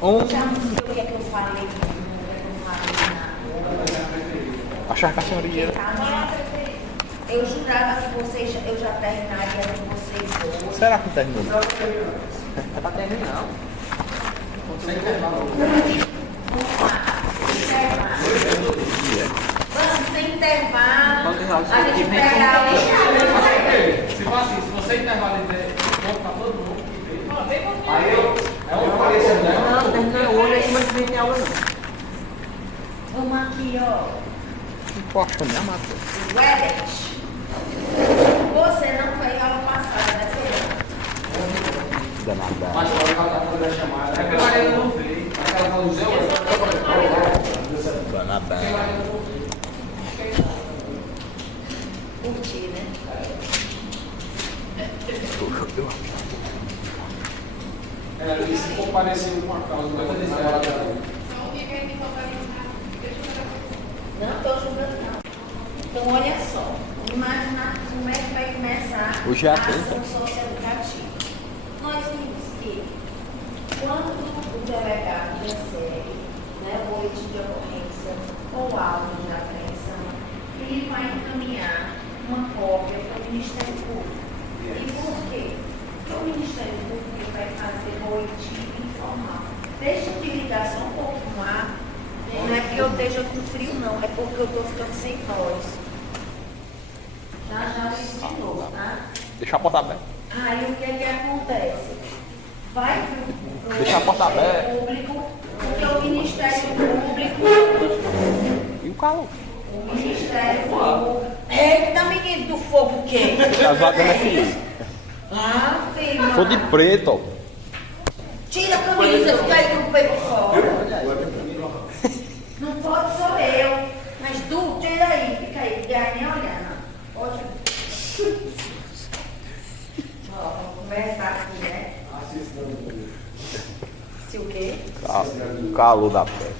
Sabe o que é que eu falei? Achar que a senhora ia. Eu jurava que vocês, eu já terminaria com vocês hoje. Será que não terminou? É pra terminar. Sem intervalo. Vamos, sem intervalo. Vamos intervalo. A gente pega a Se for assim, se você intervalo entre ponto pra todo mundo, aí é um Não, terminou hoje, aí mas não tem aula não. Vamos aqui, ó. Não tô achando nem a matéria. Webbet. Você não foi aula passada, né, filha? Danada. mas agora ela tá fazendo a chamada. É que a Maria não veio. Aí ela falou, Zé, Danada. Curtir, né? ela disse que compareceu com a causa da Não estou julgando, não. Então, olha só. Imaginar como é que vai começar Hoje é a a ação quinta. socioeducativa. Nós vimos que quando o delegado recebe, né, o boletim de ocorrência ou auto de apreensão, ele vai encaminhar uma cópia para o Ministério Público. E por quê? Porque o Ministério Público vai fazer boletim informal. Deixa eu te ligar só um pouco no ar. Não é que eu esteja com frio, não. É porque eu estou ficando sem voz. Já eu ligo de novo, tá? Deixa a porta aberta. Aí o que acontece? Vai pro Deixa a porta aberta. Público, porque o Ministério Público... E o calor? O Ministério Público... Eita, menino do fogo, o quê? As vagas é filho. Ah, filho. Sou de preto, ó. Tira a camisa, fica aí com o peito fora. Não pode, sou eu. Mas tu, tira aí, fica aí, não quer nem olhar, não. Pode. Ó, vamos conversar aqui, né? Se o quê? O calor da pele.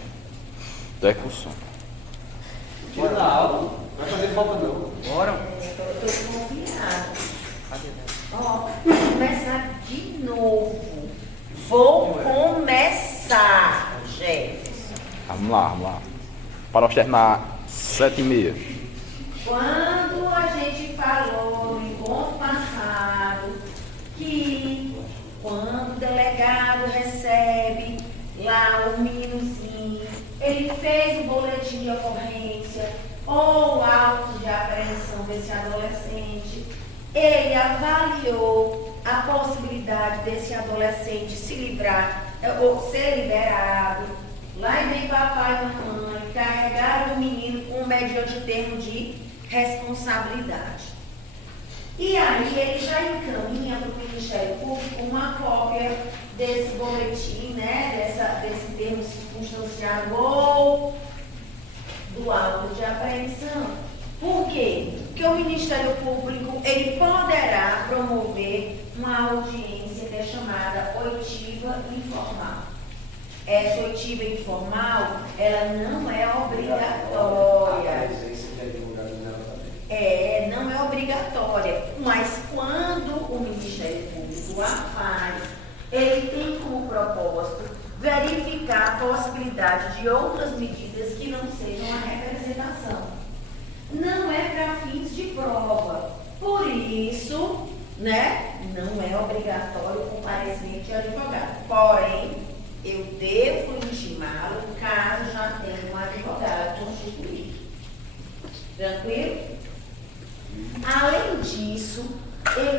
Até com som. Tira da aula. Não vai fazer falta não. Bora. Eu tô desconfiada. Ó, vou começar de novo. Vou começar, Jefferson. Vamos lá. Para nós terminar 7h30. Quando a gente falou no encontro passado que quando o delegado recebe lá o meninozinho, ele fez o boletim de ocorrência ou auto de apreensão desse adolescente, ele avaliou a possibilidade desse adolescente se livrar ou ser liberado. Lá vem papai e mamãe carregar o menino com mediante termo de responsabilidade. E aí ele já encaminha para o Ministério Público uma cópia desse boletim, né, desse termo circunstanciado ou do auto de apreensão. Por quê? Porque o Ministério Público ele poderá promover uma audiência que é chamada oitiva informal. Essa oitiva informal, ela não é obrigatória. Não é obrigatória. Mas quando o Ministério Público a faz, ele tem como propósito verificar a possibilidade de outras medidas que não sejam a representação. Não é para fins de prova. Por isso, né, não é obrigatório o comparecimento de advogado. Porém, eu devo intimá-lo caso já tenha um advogado constituído. Tranquilo? Além disso,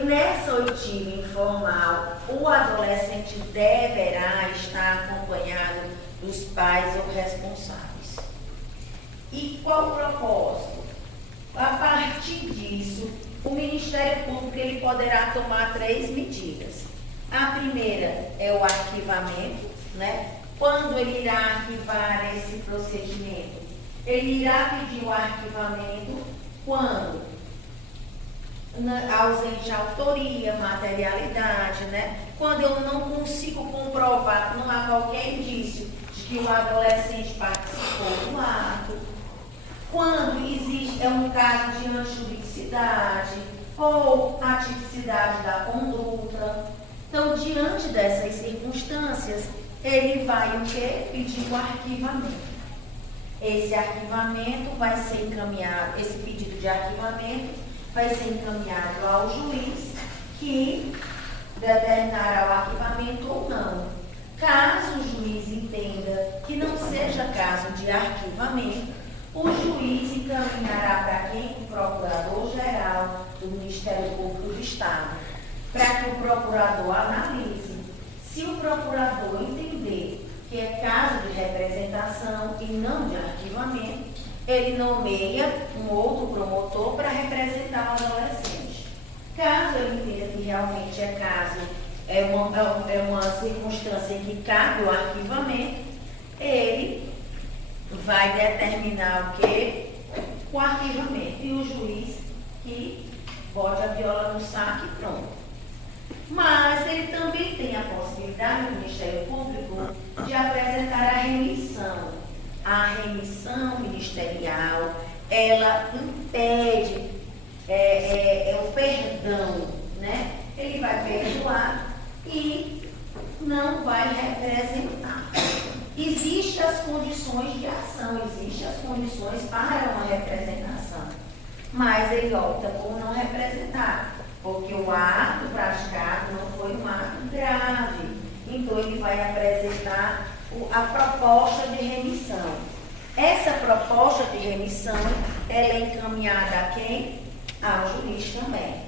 nessa oitiva informal, o adolescente deverá estar acompanhado dos pais ou responsáveis. E qual o propósito? A partir disso, o Ministério Público ele poderá tomar 3 medidas. A primeira é o arquivamento, né? Quando ele irá arquivar esse procedimento? Ele irá pedir o arquivamento quando ausente autoria, materialidade, né? Quando eu não consigo comprovar, não há qualquer indício de que o adolescente participou do ato. Quando existe, é um caso de antijuridicidade ou atipicidade da conduta. Então, diante dessas circunstâncias, ele vai o quê? Pedir o arquivamento. Esse arquivamento vai ser encaminhado, esse pedido de arquivamento vai ser encaminhado ao juiz que determinará o arquivamento ou não. Caso o juiz entenda que não seja caso de arquivamento, o juiz encaminhará para quem? O Procurador-Geral do Ministério Público do Estado, para que o procurador analise. Se o procurador entender que é caso de representação e não de arquivamento, ele nomeia um outro promotor para representar o adolescente. Caso ele entenda que realmente é caso, é uma circunstância em que cabe o arquivamento, ele vai determinar o quê? O arquivamento. E o juiz que bote a viola no saco e pronto. Mas ele também tem a possibilidade, no Ministério Público, de apresentar a remissão. A remissão ministerial, ela impede o perdão, né? Ele vai perdoar e não vai representar. Existem as condições de ação, existem as condições para uma representação, mas ele opta por não representar, porque o ato praticado não foi um ato grave. Então ele vai apresentar a proposta de remissão. Essa proposta de remissão, ela é encaminhada a quem? Ao juiz também.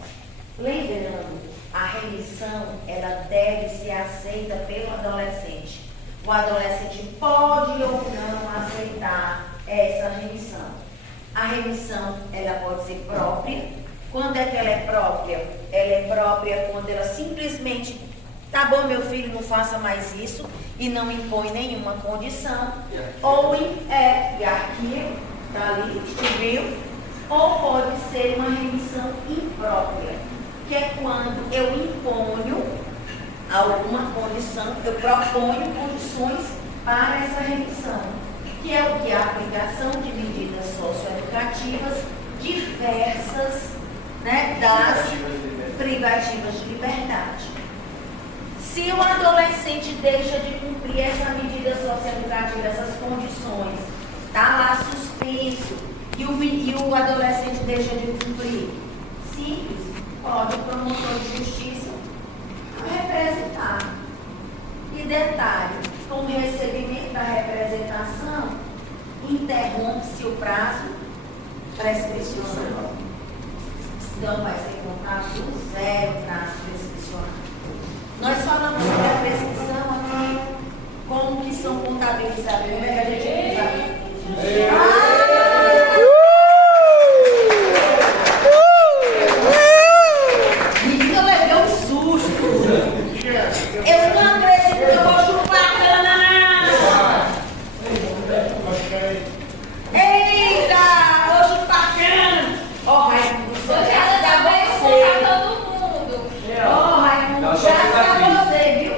Lembrando, a remissão, ela deve ser aceita pelo adolescente. O adolescente pode ou não aceitar essa remissão. A remissão, ela pode ser própria. Quando é que ela é própria? Ela é própria quando ela simplesmente, tá bom, meu filho, não faça mais isso, e não impõe nenhuma condição. Ou e arquivo, tá ali, escreveu. Ou pode ser uma remissão imprópria, que é quando eu imponho alguma condição, eu proponho condições para essa remissão, que é o que? A aplicação de medidas socioeducativas diversas, né, das privativas de liberdade. Se o adolescente deixa de cumprir essa medida socioeducativa, essas condições, está lá suspenso, e o adolescente deixa de cumprir, simples, pode o promotor de justiça representar. E detalhe, com o recebimento da representação, interrompe-se o prazo prescricional. Então vai ser contado do zero prazo prescricional. Nós falamos sobre a prescrição aqui, como que são contabilizados, como é que a gente usa. Eu não acredito que eu vou chupar a cana. Eita, vou chupar a cana. Ó, Raimundo, já está você. Todo mundo. Ó, Raimundo, já está você, viu?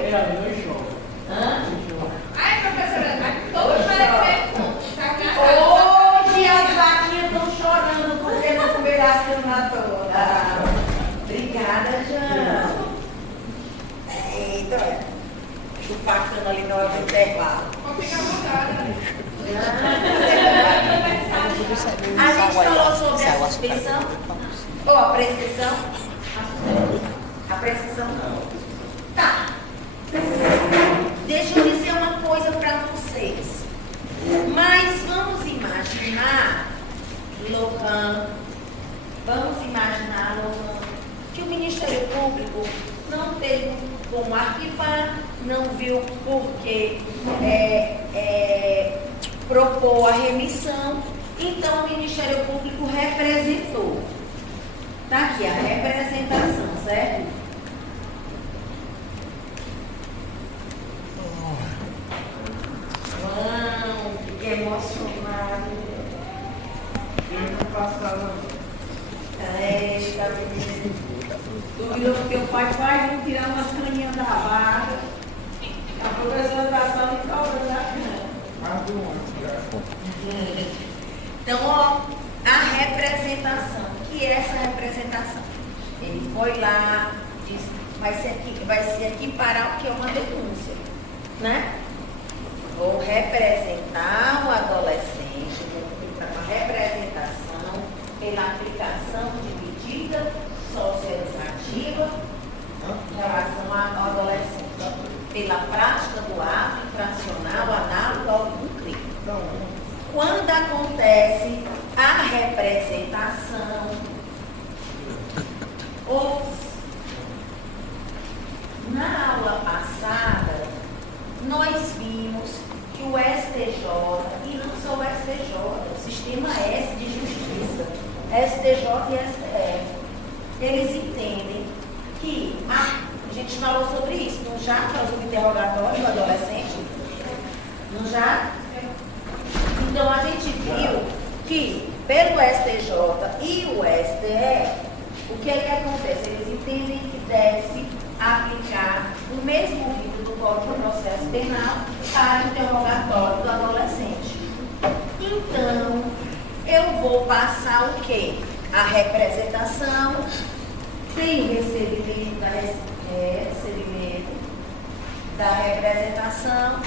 Hã? Ai, professora, mas todos parecem. Hoje as vaquinhas estão chorando porque não comeram as canas todas. Obrigada, Jean. Eita, olha. Chupacando ali na hora do intervalo. Vou ficar à vontade. A gente falou sobre a suspensão ou a prescrição? A prescrição não. Tá. Deixa eu dizer uma coisa para vocês. Mas vamos imaginar, Lohan, que o Ministério Público não teve como arquivar, não viu porque propor a remissão, então o Ministério Público representou. Está aqui a representação, certo? Uau, fiquei emocionado. Tu virou porque o pai vai tirar umas caninhas da vaga. A professora da sala e cobrando a cana. Então, ó, a representação. O que é essa representação? Ele foi lá, disse, vai se equiparar o que é uma denúncia. né? Vou representar o adolescente, vou ficar com a representação pela aplicação de medida socioeducativa em relação ao adolescente, pela prática do ato infracional análogo ao do crime. Quando acontece a representação, na aula passada, nós vimos que o STJ, e não só o STJ, o Sistema S de Justiça, STJ e STF, eles entendem que a gente falou sobre isso, não já? Sobre o interrogatório do adolescente? Não já? Então a gente viu que pelo STJ e o STF, o que é que acontece? Eles entendem que deve-se aplicar o mesmo rito do Código de Processo Penal para o interrogatório do adolescente. Então, eu vou passar o quê? A representação, tem o recebimento da representação,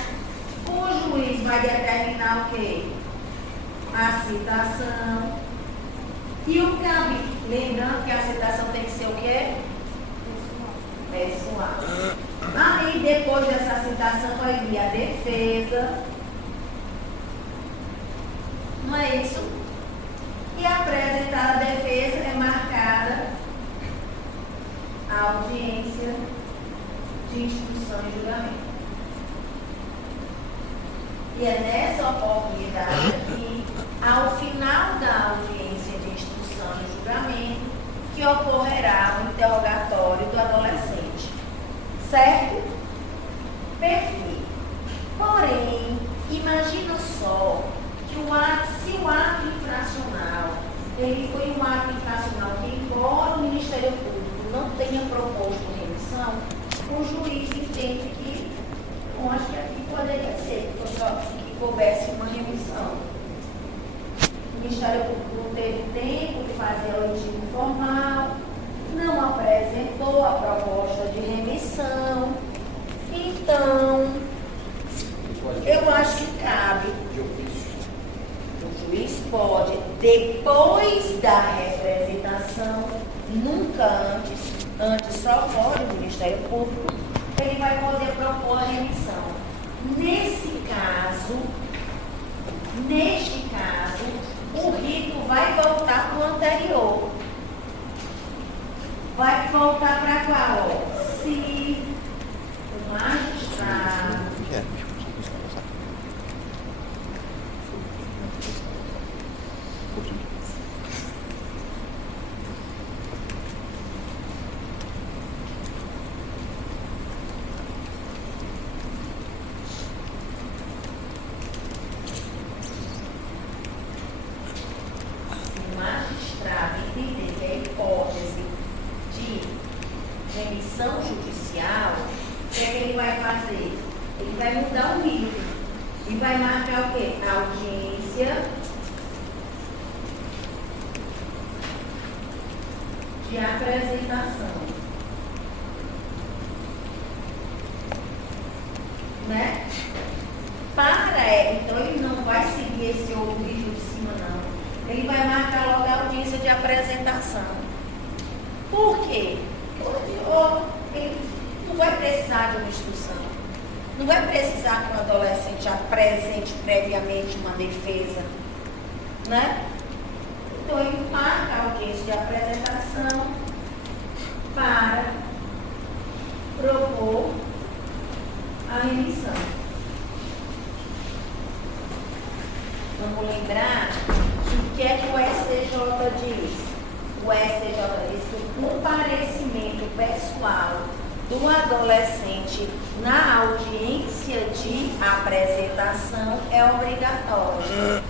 o juiz vai determinar o quê? A citação. E o cabide, lembrando que a citação tem que ser o quê? Pessoal. Aí, depois dessa citação, vai vir a defesa. Não é isso? E apresentada a defesa é marcada a audiência de instrução e julgamento. E é nessa oportunidade aqui, ao final da audiência de instrução e julgamento, que ocorrerá o interrogatório do adolescente. Certo? Perfeito. Porém, imagina só que se o ato infracional, ele foi um ato infracional que, embora o Ministério Público não tenha proposto remissão, o juiz entende que, eu acho que aqui poderia ser, que coubesse uma remissão. O Ministério Público não teve tempo de fazer a leitura formal, não apresentou a proposta de remissão. Então, eu acho que cabe. O juiz pode, depois da representação, nunca antes só pode o Ministério Público, ele vai poder propor a remissão. Neste caso, o rito vai voltar para o anterior. Vai voltar para qual? Se o magistrado entender que a hipótese de remissão judicial, o que é que ele vai fazer? Ele vai mudar o rito e vai marcar o quê? A audiência de apresentação. Né? Então ele não vai seguir esse outro rito de cima, não. Ele vai marcar logo a audiência de apresentação. Por quê? Ele não vai precisar de uma instrução. Não vai precisar que o adolescente apresente previamente uma defesa. Né? Então ele marca a audiência de apresentação para propor a remissão. Vamos lembrar que o que é que o STJ diz? O STJ diz que o comparecimento pessoal do adolescente na audiência de apresentação é obrigatório.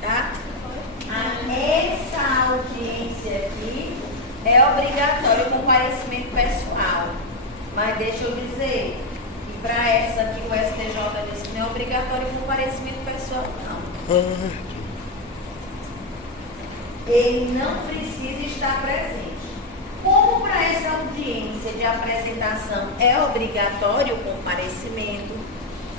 Tá? Essa audiência aqui é obrigatório o comparecimento pessoal. Mas deixa eu dizer que para essa aqui o STJ disse que não é obrigatório o comparecimento pessoal, não. Ele não precisa estar presente. Como para essa audiência de apresentação é obrigatório o comparecimento,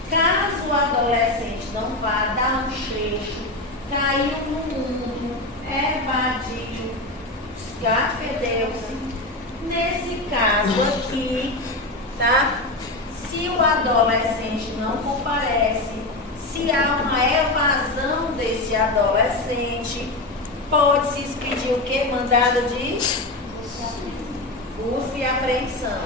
caso o adolescente não vá dar um trecho, caiu no mundo, evadiu, escafedeu-se, nesse caso aqui, tá? Se o adolescente não comparece, se há uma evasão desse adolescente, pode-se expedir o quê? Mandado de busca e apreensão.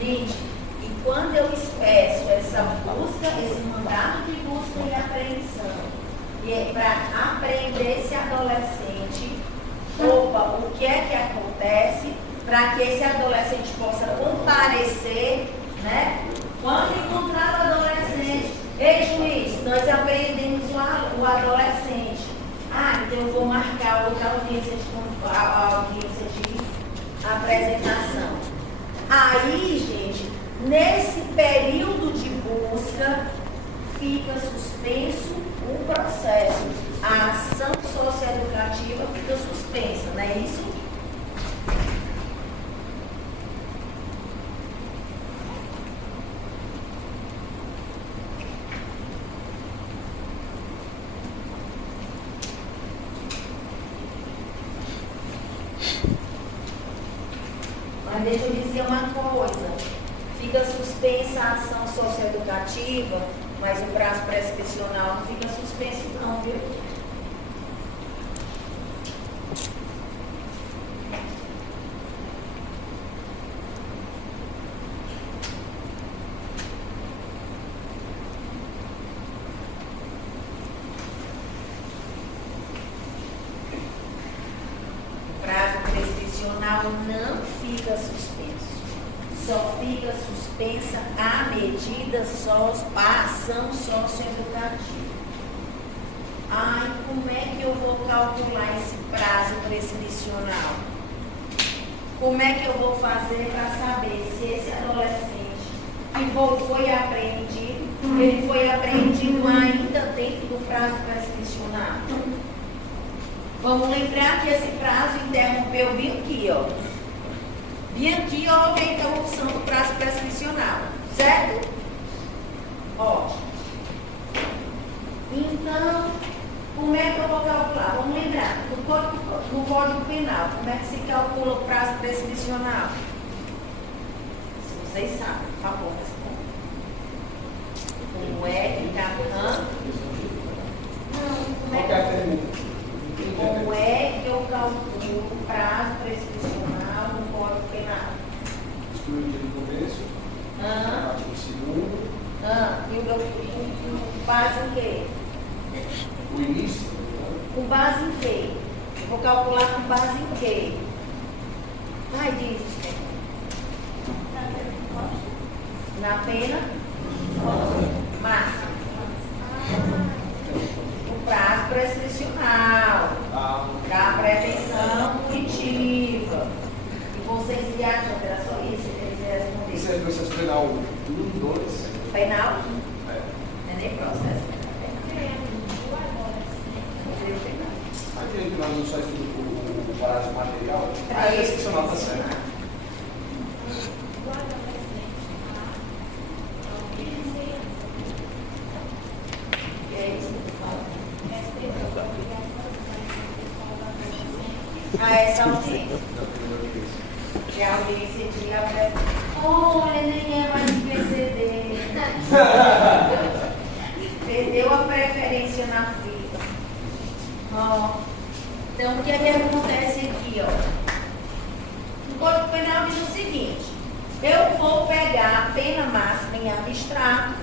Gente, e quando eu expresso essa busca, esse mandado de busca e apreensão, e é para apreender esse adolescente, o que é que acontece, para que esse adolescente possa comparecer, né? Quando encontrar o adolescente, ei juiz, nós apreendemos o adolescente. Ah, então eu vou marcar outra audiência de apresentação. Aí, gente, nesse período de busca, fica suspenso o processo. A ação socioeducativa fica suspensa, não é isso? Mas deixa eu dizer uma coisa, fica suspensa a ação socioeducativa, mas o prazo prescricional não fica suspenso não, viu? O prazo prescricional não fica suspenso. Só fica suspensa a medida a ação socioeducativa. Ai, como é que eu vou calcular esse prazo prescricional? Como é que eu vou fazer para saber se esse adolescente que foi apreendido, ele foi apreendido ainda dentro do prazo prescricional? Vamos lembrar que esse prazo interrompeu bem aqui, ó. E aqui houve a interrupção do prazo prescricional, certo? Ótimo. Então, como é que eu vou calcular? Vamos lembrar, no Código Penal, como é que se calcula o prazo prescricional? Se vocês sabem, por favor, respondam. Como é que está? Como é que eu calculo o prazo prescricional no Código Penal? Exclui o dia do começo, artigo 2º. E com base em quê? O início. Com base em quê? Eu vou calcular com base em quê? Ai, diz. Na pena máxima. O prazo prescricional. Da pretensão punitiva. E vocês viajam, era só isso que eles responder. Isso é processo penal 1, 2. Penal? É. Não é nem processo. Aquele que nós não só estudamos o parágrafo material. É Esse que seu nota certo. É isso que eu falo. Essa audiência. Que é a audiência de apresentação. Olha, nem é mais PCD. Perdeu a preferência na fila. Ó. Então, o que é que acontece aqui, ó? O Código Penal diz o seguinte: eu vou pegar a pena máxima em abstrato,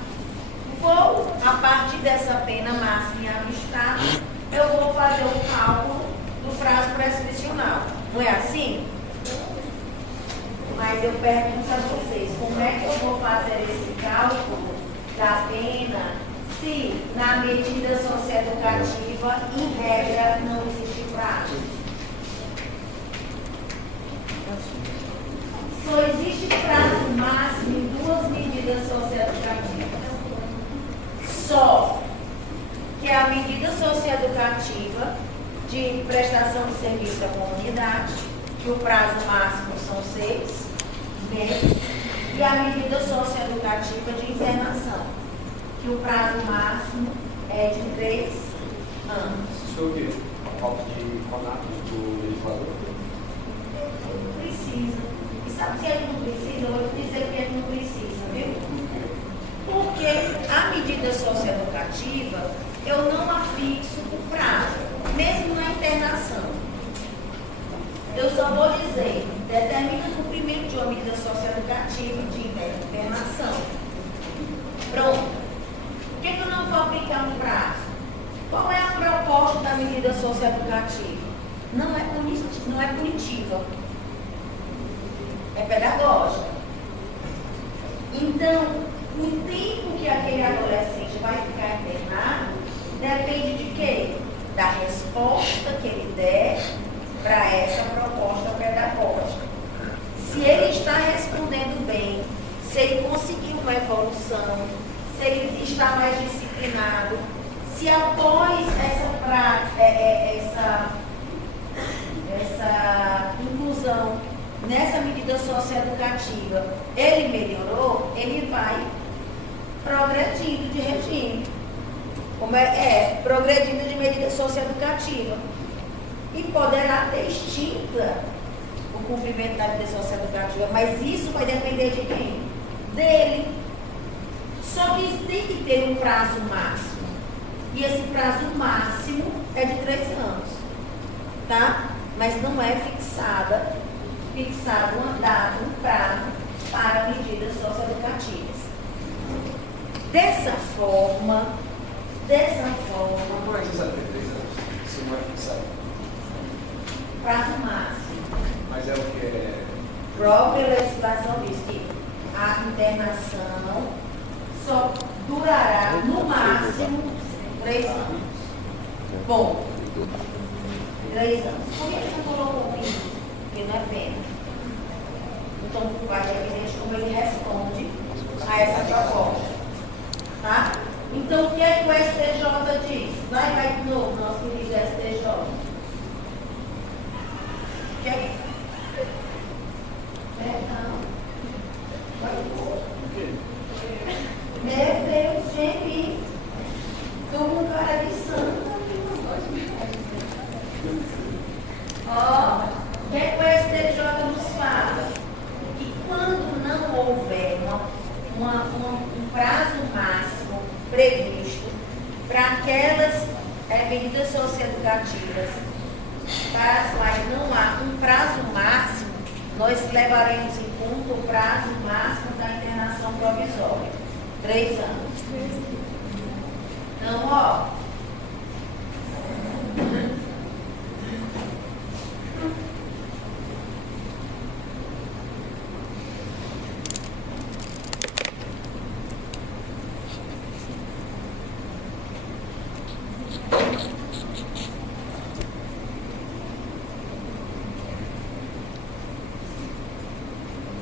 vou, a partir dessa pena máxima em abstrato, eu vou fazer o cálculo do prazo prescricional. Não é assim? Mas eu pergunto a vocês, como é que eu vou fazer esse cálculo da pena se na medida socioeducativa, em regra, não existe prazo? Só existe prazo máximo em duas medidas socioeducativas. Só que é a medida socioeducativa de prestação de serviço à comunidade, que o prazo máximo são 6 meses, e a medida socioeducativa de internação, que o prazo máximo é de 3 anos. Isso foi o quê? A falta de conatos do legislador? Precisa. E sabe o que ele não precisa? Eu vou dizer que ele não precisa, viu? Porque a medida socioeducativa, eu não afixo o prazo, mesmo na internação. Eu só vou dizer, determina o cumprimento de uma medida socioeducativa de internação. Pronto. Por que eu não vou aplicar um prazo? Qual é a proposta da medida socioeducativa? Não é punitiva. É pedagógica. Então, o tempo que aquele adolescente vai ficar internado depende de quê? Da resposta que ele der para essa proposta pedagógica. Se ele está respondendo bem, se ele conseguiu uma evolução, se ele está mais disciplinado, se após essa inclusão nessa medida socioeducativa ele melhorou, ele vai progredindo de regime, progredindo de medida socioeducativa. E poderá ter extinta o cumprimento da medida socioeducativa, mas isso vai depender de quem? Dele. Só que isso tem que ter um prazo máximo. E esse prazo máximo é de 3 anos. Tá? Mas não é fixado uma data, um prazo para medidas socioeducativas. Dessa forma. Como é que você sabe que é 3 anos? Se não é fixado? Prazo máximo. Mas é o que é. Própria legislação diz que a internação só durará no máximo 3 anos. Bom, 3 anos. Por que você colocou isso? Porque não é pena. Então, vai ser evidente como ele responde a essa proposta. Tá? Então, o que é que o STJ diz? Vai de novo, nosso querido STJ. O que é que... Meu Deus, gente, tô com cara de santo. Ó, o que é que o STJ nos fala? Que quando não houver um prazo máximo previsto para aquelas medidas socioeducativas, para as quais não há um prazo máximo, nós levaremos em conta o prazo máximo da internação provisória. 3 anos. Então, ó.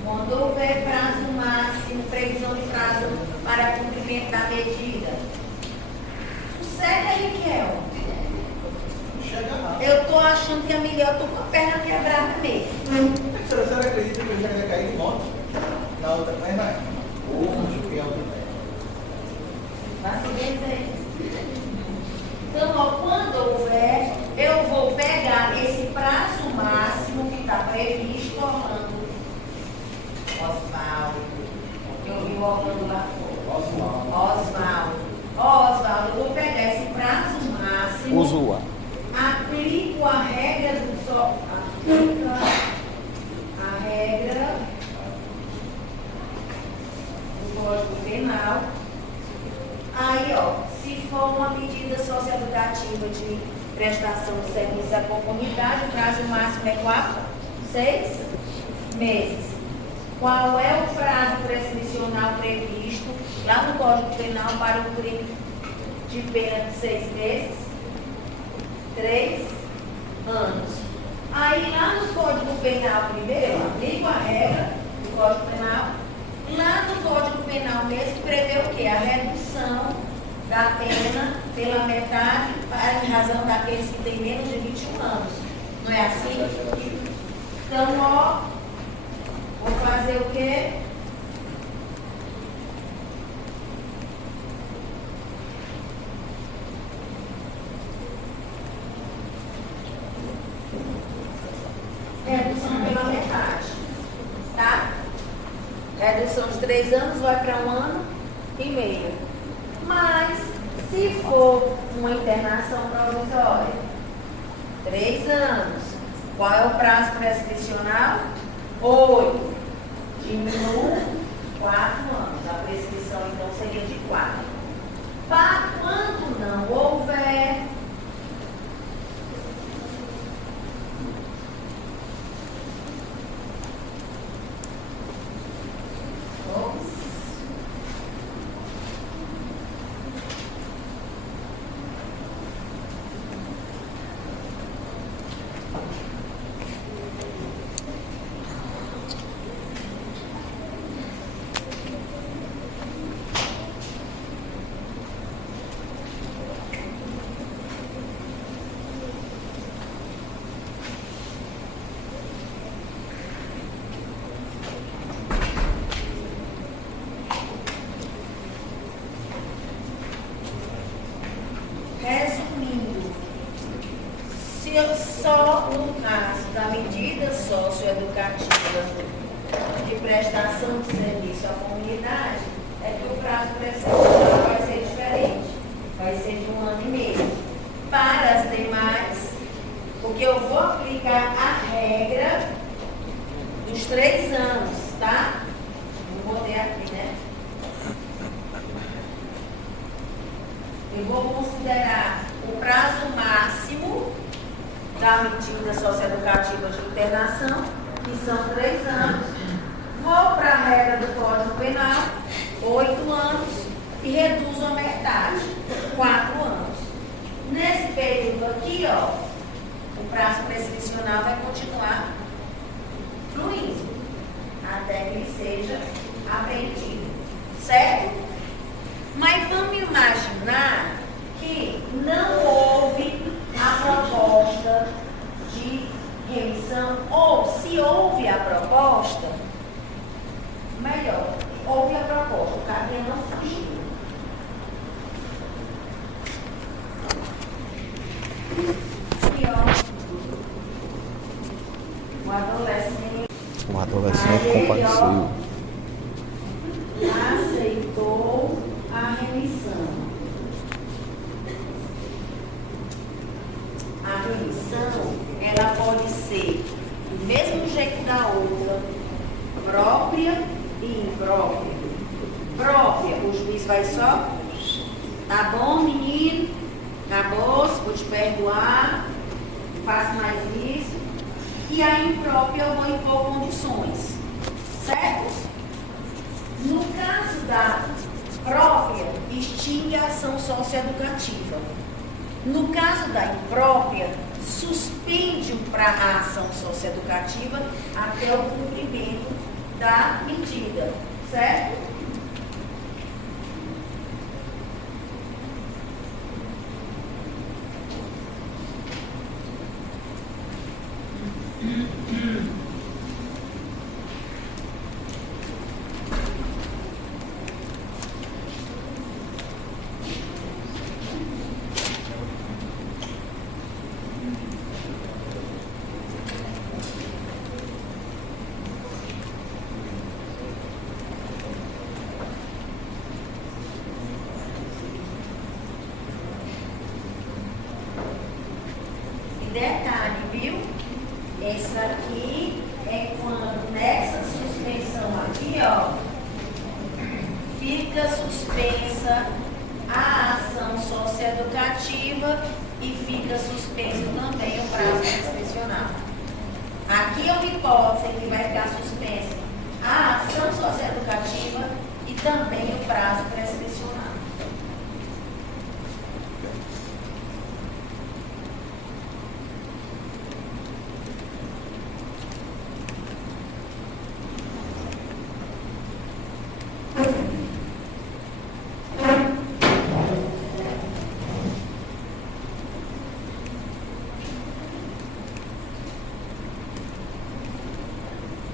Quando houver prazo máximo, previsão de prazo para cumprimento da medida. Sossega aí, Kel. Eu estou achando que a Miguel está com a perna quebrada mesmo. A senhora acredita que eu já ia cair de moto? Na outra perna? Ou machuquei a outra perna? Vai subir aí. Então, ó, quando houver, eu vou pegar esse prazo máximo que está previsto, Orlando. Osvaldo. Eu vi o Orlando lá fora. Osvaldo, eu vou pegar esse prazo máximo. Usua. conformidade, o prazo máximo é 6 meses. Qual é o prazo prescricional previsto lá no Código Penal para o crime de pena de 6 meses? 3 anos. Aí lá no Código Penal primeiro, aplico a regra do Código Penal. Lá no Código Penal mesmo prevê o quê? A redução da pena pela metade em razão daqueles que têm menos de 21 anos. Não é assim? Então, ó, vou fazer o quê? Redução pela metade, tá? Redução de 3 anos vai para 1 ano e meio. Mas, se for uma internação provisória, 3 anos, qual é o prazo prescricional? 8. Diminui 4 anos. A prescrição, então, seria de 4. Para quando não houver só no caso da medida socioeducativa de prestação de serviço à comunidade, é que o prazo prescricional vai ser diferente, vai ser de 1 ano e meio. Para as demais, porque eu vou aplicar a regra dos 3 anos, tá? Vou botar aqui, né? Eu vou considerar o prazo máximo da medida socioeducativa de internação, que são 3 anos. Vou para a regra do Código Penal, 8 anos, e reduzo a metade, 4 anos. Nesse período aqui, ó, o prazo prescricional vai continuar fluindo, até que ele seja apreendido, certo? Mas vamos imaginar que não houve a proposta de remissão, ou se houve a proposta, melhor, houve a proposta, o caminho não fugiu. Aqui, ó, Um adolescente comparecido. Aceitou a remissão. A remissão, ela pode ser do mesmo jeito da outra, própria e imprópria. Própria, o juiz vai só, tá bom, menino? Acabou, vou te perdoar, não faço mais isso. E a imprópria eu vou impor condições, certo? No caso da própria, extingue a ação socioeducativa. No caso da imprópria, suspende a ação socioeducativa até o cumprimento da medida, certo? Detalhe, viu? Essa aqui é quando nessa suspensão aqui, ó, fica suspensa a ação socioeducativa e fica suspenso também o prazo prescricional. Aqui é uma hipótese que vai ficar suspensa a ação socioeducativa e também o prazo prescricional.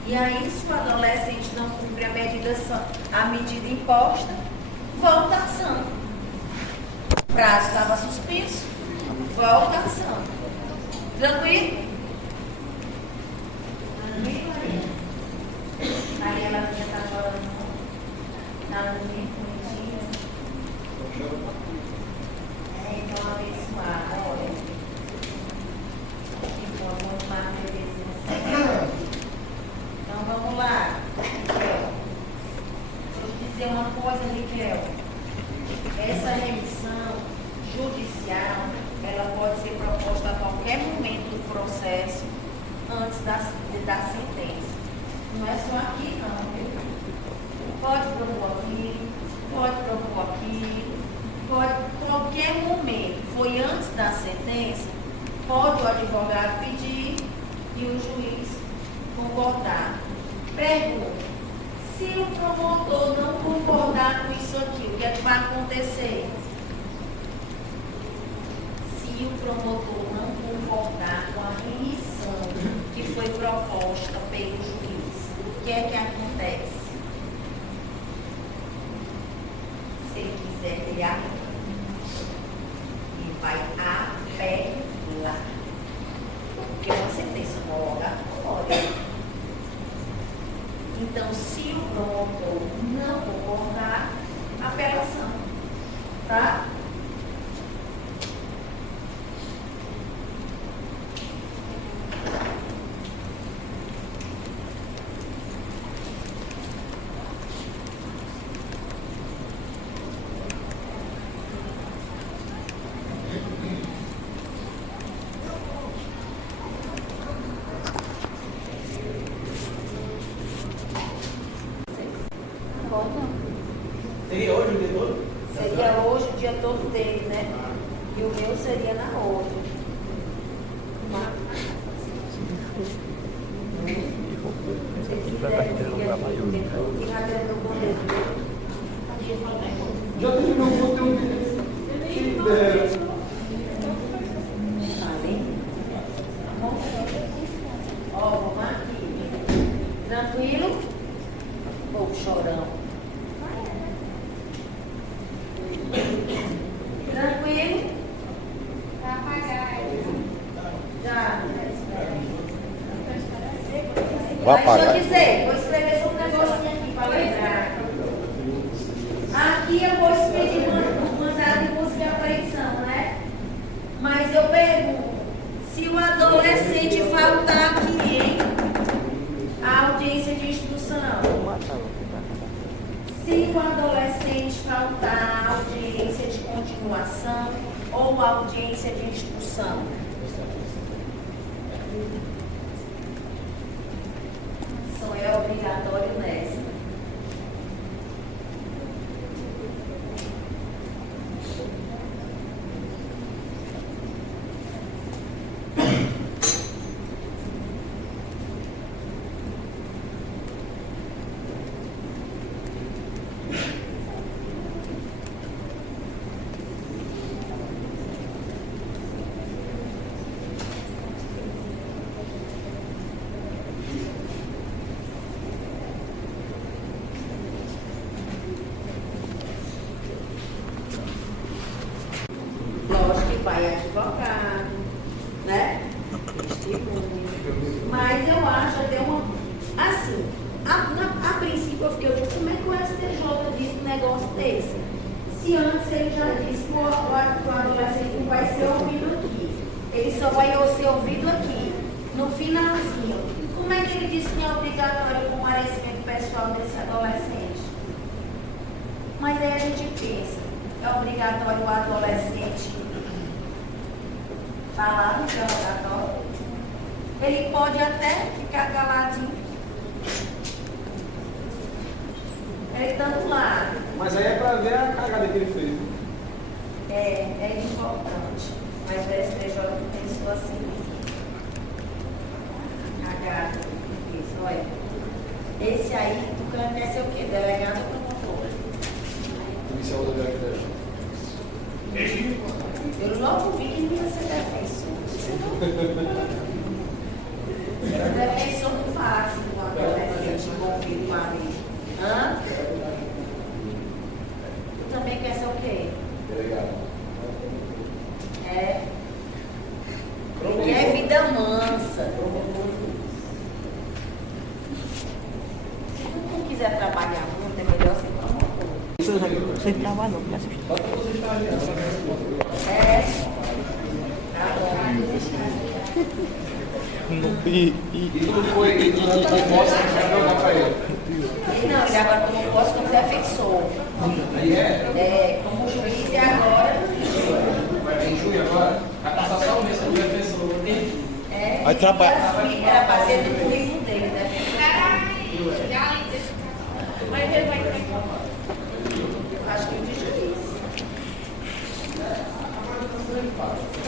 E aí, se o adolescente não cumpre a medida imposta, volta a ação. O prazo estava suspenso, volta a ação. Tranquilo? Aí ela já está chorando. Nada muito bonitinho. Então, abençoada, olha. Então, vamos lá, bebezinha. Então vamos lá, Riquel. Deixa eu te dizer uma coisa, Riquel. Essa remissão judicial, ela pode ser proposta a qualquer momento do processo antes da sentença. Não é só aqui não, viu? Pode propor aqui, pode propor aqui, pode qualquer momento. Foi antes da sentença, pode o advogado pedir e o juiz concordar. Pergunta: se o promotor não concordar com isso aqui, o que é que vai acontecer? Se o promotor não concordar com a remissão que foi proposta pelo juiz, o que é que acontece? Se ele quiser ter a ele vai apelar. Porque uma sentença homologatória. Então, se o promotor não concordar, apelação. Tá? Seria hoje o dia todo? Seria hoje o dia todo dele, né? E o meu seria na outra. Se quiser, Já terminou o conteúdo. Ó, vamos aqui. Tranquilo? Ou chorão. Tranquilo? Vai apagar. Já. Vou Mas deixa apagar. eu dizer, vou escrever só um negocinho aqui para lembrar. Aqui eu vou expedir mandado de busca e apreensão, né? Mas eu pergunto, se o adolescente faltar aqui, hein? A audiência de instrução. Se o adolescente faltar a audiência de continuação ou a audiência de instrução. Isso é obrigatório nessa. Lógico que vai advogado, né? Testemunho. Mas eu acho até uma. Assim, a princípio eu fiquei, como é que o STJ diz um negócio desse? Se antes ele já disse que o adolescente não vai ser ouvido aqui, ele só vai ser ouvido aqui, no finalzinho. Como é que ele disse que é obrigatório o comparecimento pessoal desse adolescente? Mas aí a gente pensa, é obrigatório o adolescente falar no interrogatório. Ele pode até ficar caladinho. Ele tanto lá. Mas aí é pra ver a cagada que ele fez. É importante. Mas o STJ pensou assim. Cagada. Isso, olha. Esse aí, tu quer ser o quê? Delegado ou promotor? Policial da Grande. Eu logo vi que não ia ser defensor. Defensor não faz com adolescente envolvido com a lei. Hã? Tu também quer ser o quê? Delegado. Quer vida mansa. Se tu não quiser trabalhar muito, é melhor ser promotor. Você trabalhou, não assistiu. Tá bom. E tudo foi, e posso jogar pra ele. Não, ele agora tomou posse como defensor. Aí é? Como juiz e agora. Em junho agora? Vai passar só um mês como defensor. Vai trabalhar. Era pra ter no currículo dele, né? Mas ele vai entrar. Acho que o de juiz.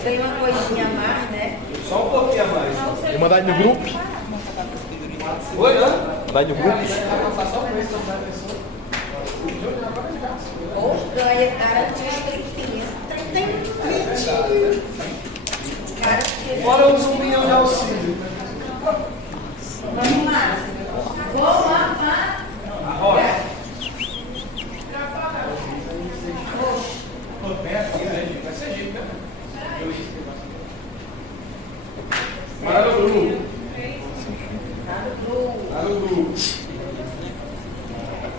Tem uma coisinha a mais, né? Só um pouquinho a mais. E mandar aí no grupo? Oi, não? Mandar aí no grupo? Vai passar só um mês como defensor. Ou ganha garantia escritinha. Tem garantia. Fora o zumbinho de auxílio. Vamos lá. Vou lavar. Arroz. Vai ser jeito, né? Para no grupo. Tá Para no grupo.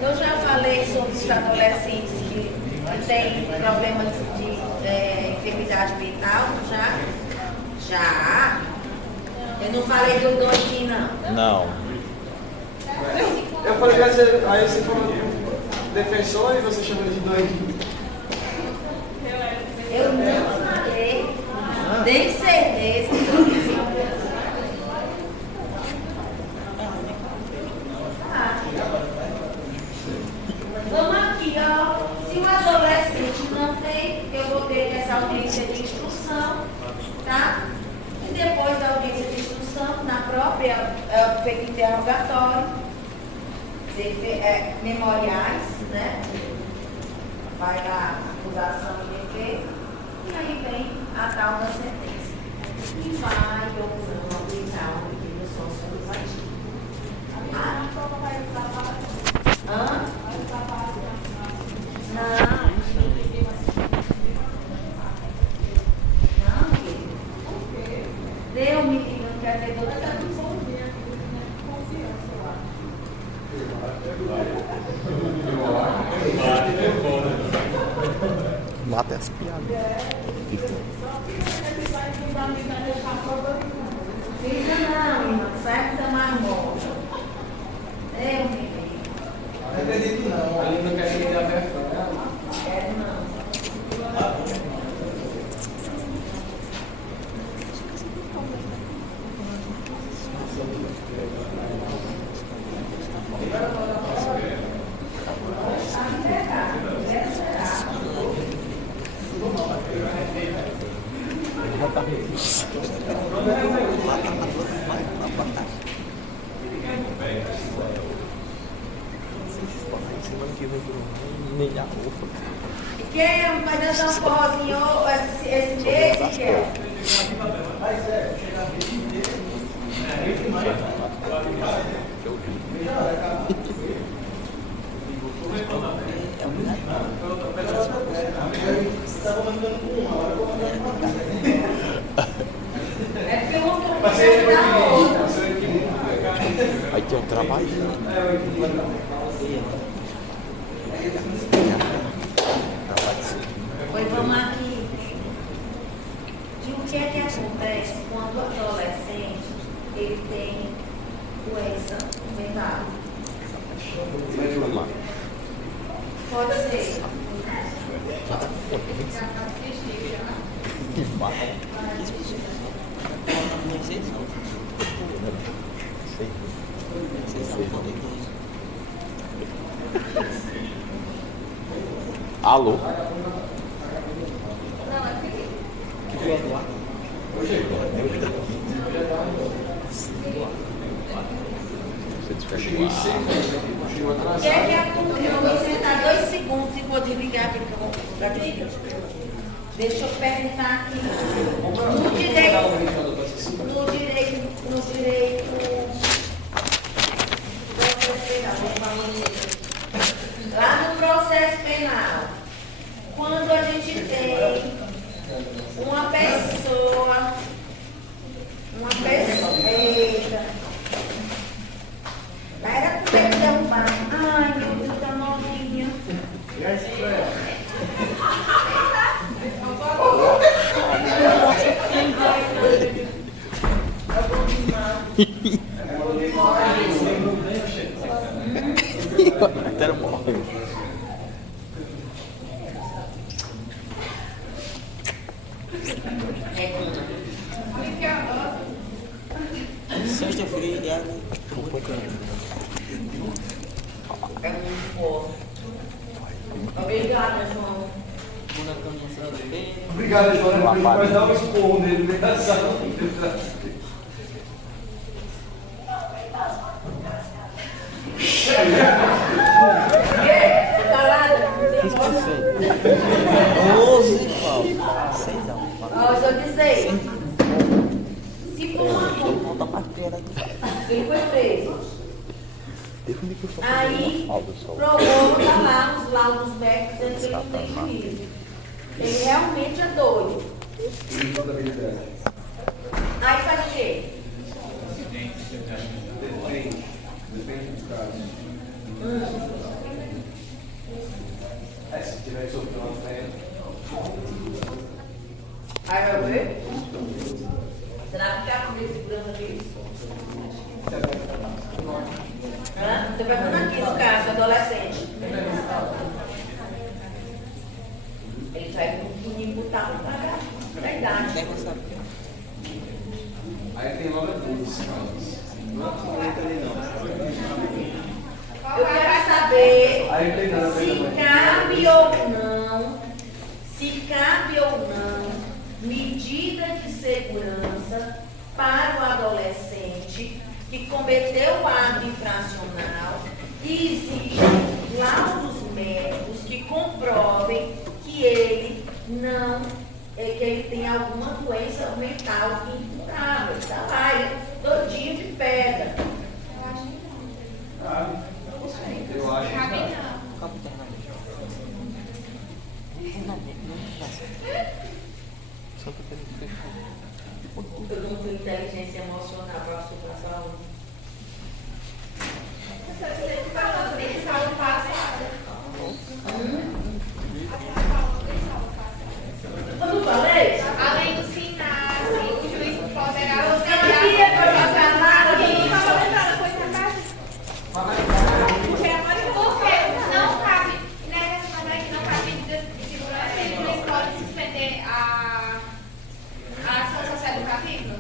Eu já falei sobre os adolescentes que têm problemas de enfermidade mental, já? Já? Eu não falei do doidinho, não. Não. Eu falei, aí você falou defensor e você chama ele de doidinho. Eu não falei. Tenho certeza. Vamos aqui, ó. Se o adolescente não tem, eu vou ter essa audiência de instrução, tá? E depois da audiência de instrução, na própria feito interrogatório, memoriais, né? Vai lá, acusação e defesa, e aí vem a tal da sentença. E vai ou não aplicar o pedido socioeducativo. Hã? Não. Não, filho. Deu, menino, não quer ter dor, tá tudo bom. Mata as piadas. Fica não, irmão. Sai da marmota. Deu, menino. Não acredito não. Ali não quer ir da fé. Quero não. E quem vai dançar um forrozinho esse mês, Miguel? É porque eu não estou da outra. Aí tem um trabalho. Pois vamos aqui. E o que é que acontece quando o adolescente ele tem doença mental? Pode ser. Alô? Quer que eu vou sentar 2 segundos e vou desligar aqui que eu vou ficar desligado. Deixa eu perguntar aqui. No direito. Lá no processo penal, quando a gente tem uma pessoa, eita, era com medo de derrubar. Ai, meu Deus, tá novinha. Até morre. Sexta-feira, É muito bom. Obrigada, João. Obrigado, João. A gente vai dar um esporro nele nessa sala. Ó, se eu dizer, se for uma ele foi preso. Aí, provou, tá lá os laudos médicos dizendo que ele não tem juízo. Ele realmente é doido. Aí faz o quê? Depende do caso. Se tiver sofrendo uma fé. Aí vai ver? Será que já comeu segurança disso? Estou perguntando aqui esse caso, adolescente. Ele já é um menino botar para a idade. Aí tem logo todos os casos. Eu quero saber se cabe ou não medida de segurança para o adolescente que cometeu o ato infracional e existem laudos médicos que comprovem que ele não, que ele tem alguma doença mental incurável. Está lá, ele todinho de pedra. Eu acho que tá. Eu não tenho inteligência emocional para a saúde. Você falou desse aula passado. Eu não falei? Além do SINASE, o juiz poderá Você não queria que eu faça nada? Porque não cabe, nessa matéria que não cabe medidas de segurança, e o juiz pode suspender a ação socioeducativa?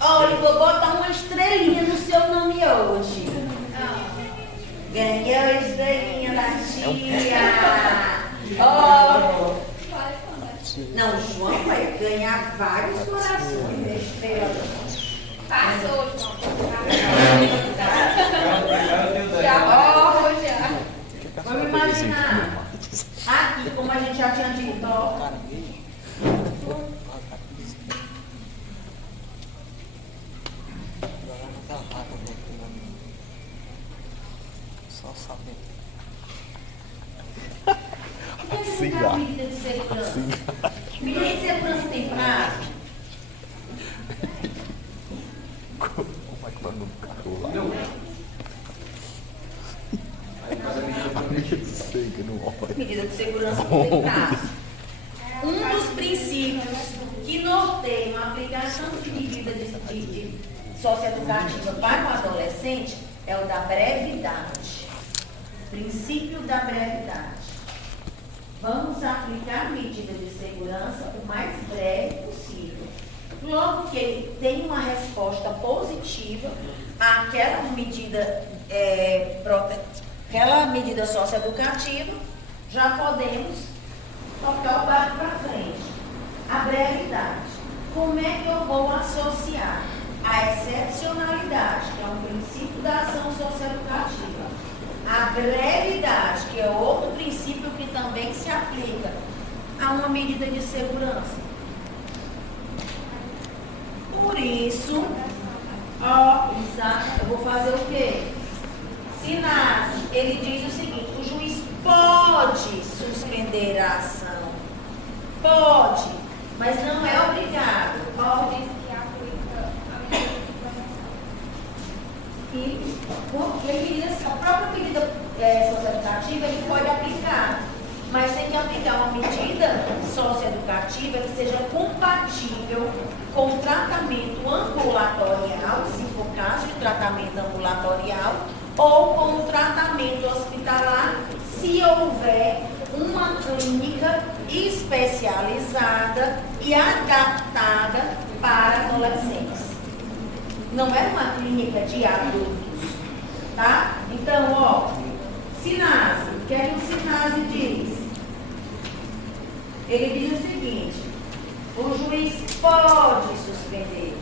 Olha, eu vou botar uma estrelinha no seu nome hoje. Ganhou a estrelinha da tia. Oh. Não, o João vai ganhar vários corações, né? Estrela. Passou, João. Já, já. Vamos imaginar. Aqui, como a gente já tinha dito, ó. Só sabendo. Por que você não dá medida de segurança? Medida de segurança tem prazo? Como é que vai no carro lá? Medida de segurança não tem prazo. Um dos princípios que norteiam a aplicação de medida de socioeducativa para o adolescente é o da brevidade. Princípio da brevidade. vamos aplicar medida de segurança o mais breve possível. Logo que ele tem uma resposta positiva àquela medida, aquela medida socioeducativa, já podemos tocar o barco para frente. A brevidade. Como é que eu vou associar a excepcionalidade, que é um princípio da ação socioeducativa, a brevidade, que é outro princípio que também se aplica a uma medida de segurança? Por isso, exato, eu vou fazer o quê? Sinase, ele diz o seguinte: o juiz pode suspender a ação. Pode, mas não é obrigado. Pode. Diz que aplica a medida de A própria medida socioeducativa ele pode aplicar, mas tem que aplicar uma medida socioeducativa que seja compatível com o tratamento ambulatorial, se for caso de tratamento ambulatorial, ou com o tratamento hospitalar, se houver uma clínica especializada e adaptada para adolescentes. Não é uma clínica de adultos, tá? Então, Sinase, o que é que o Sinase diz? Ele diz o seguinte: o juiz pode suspender.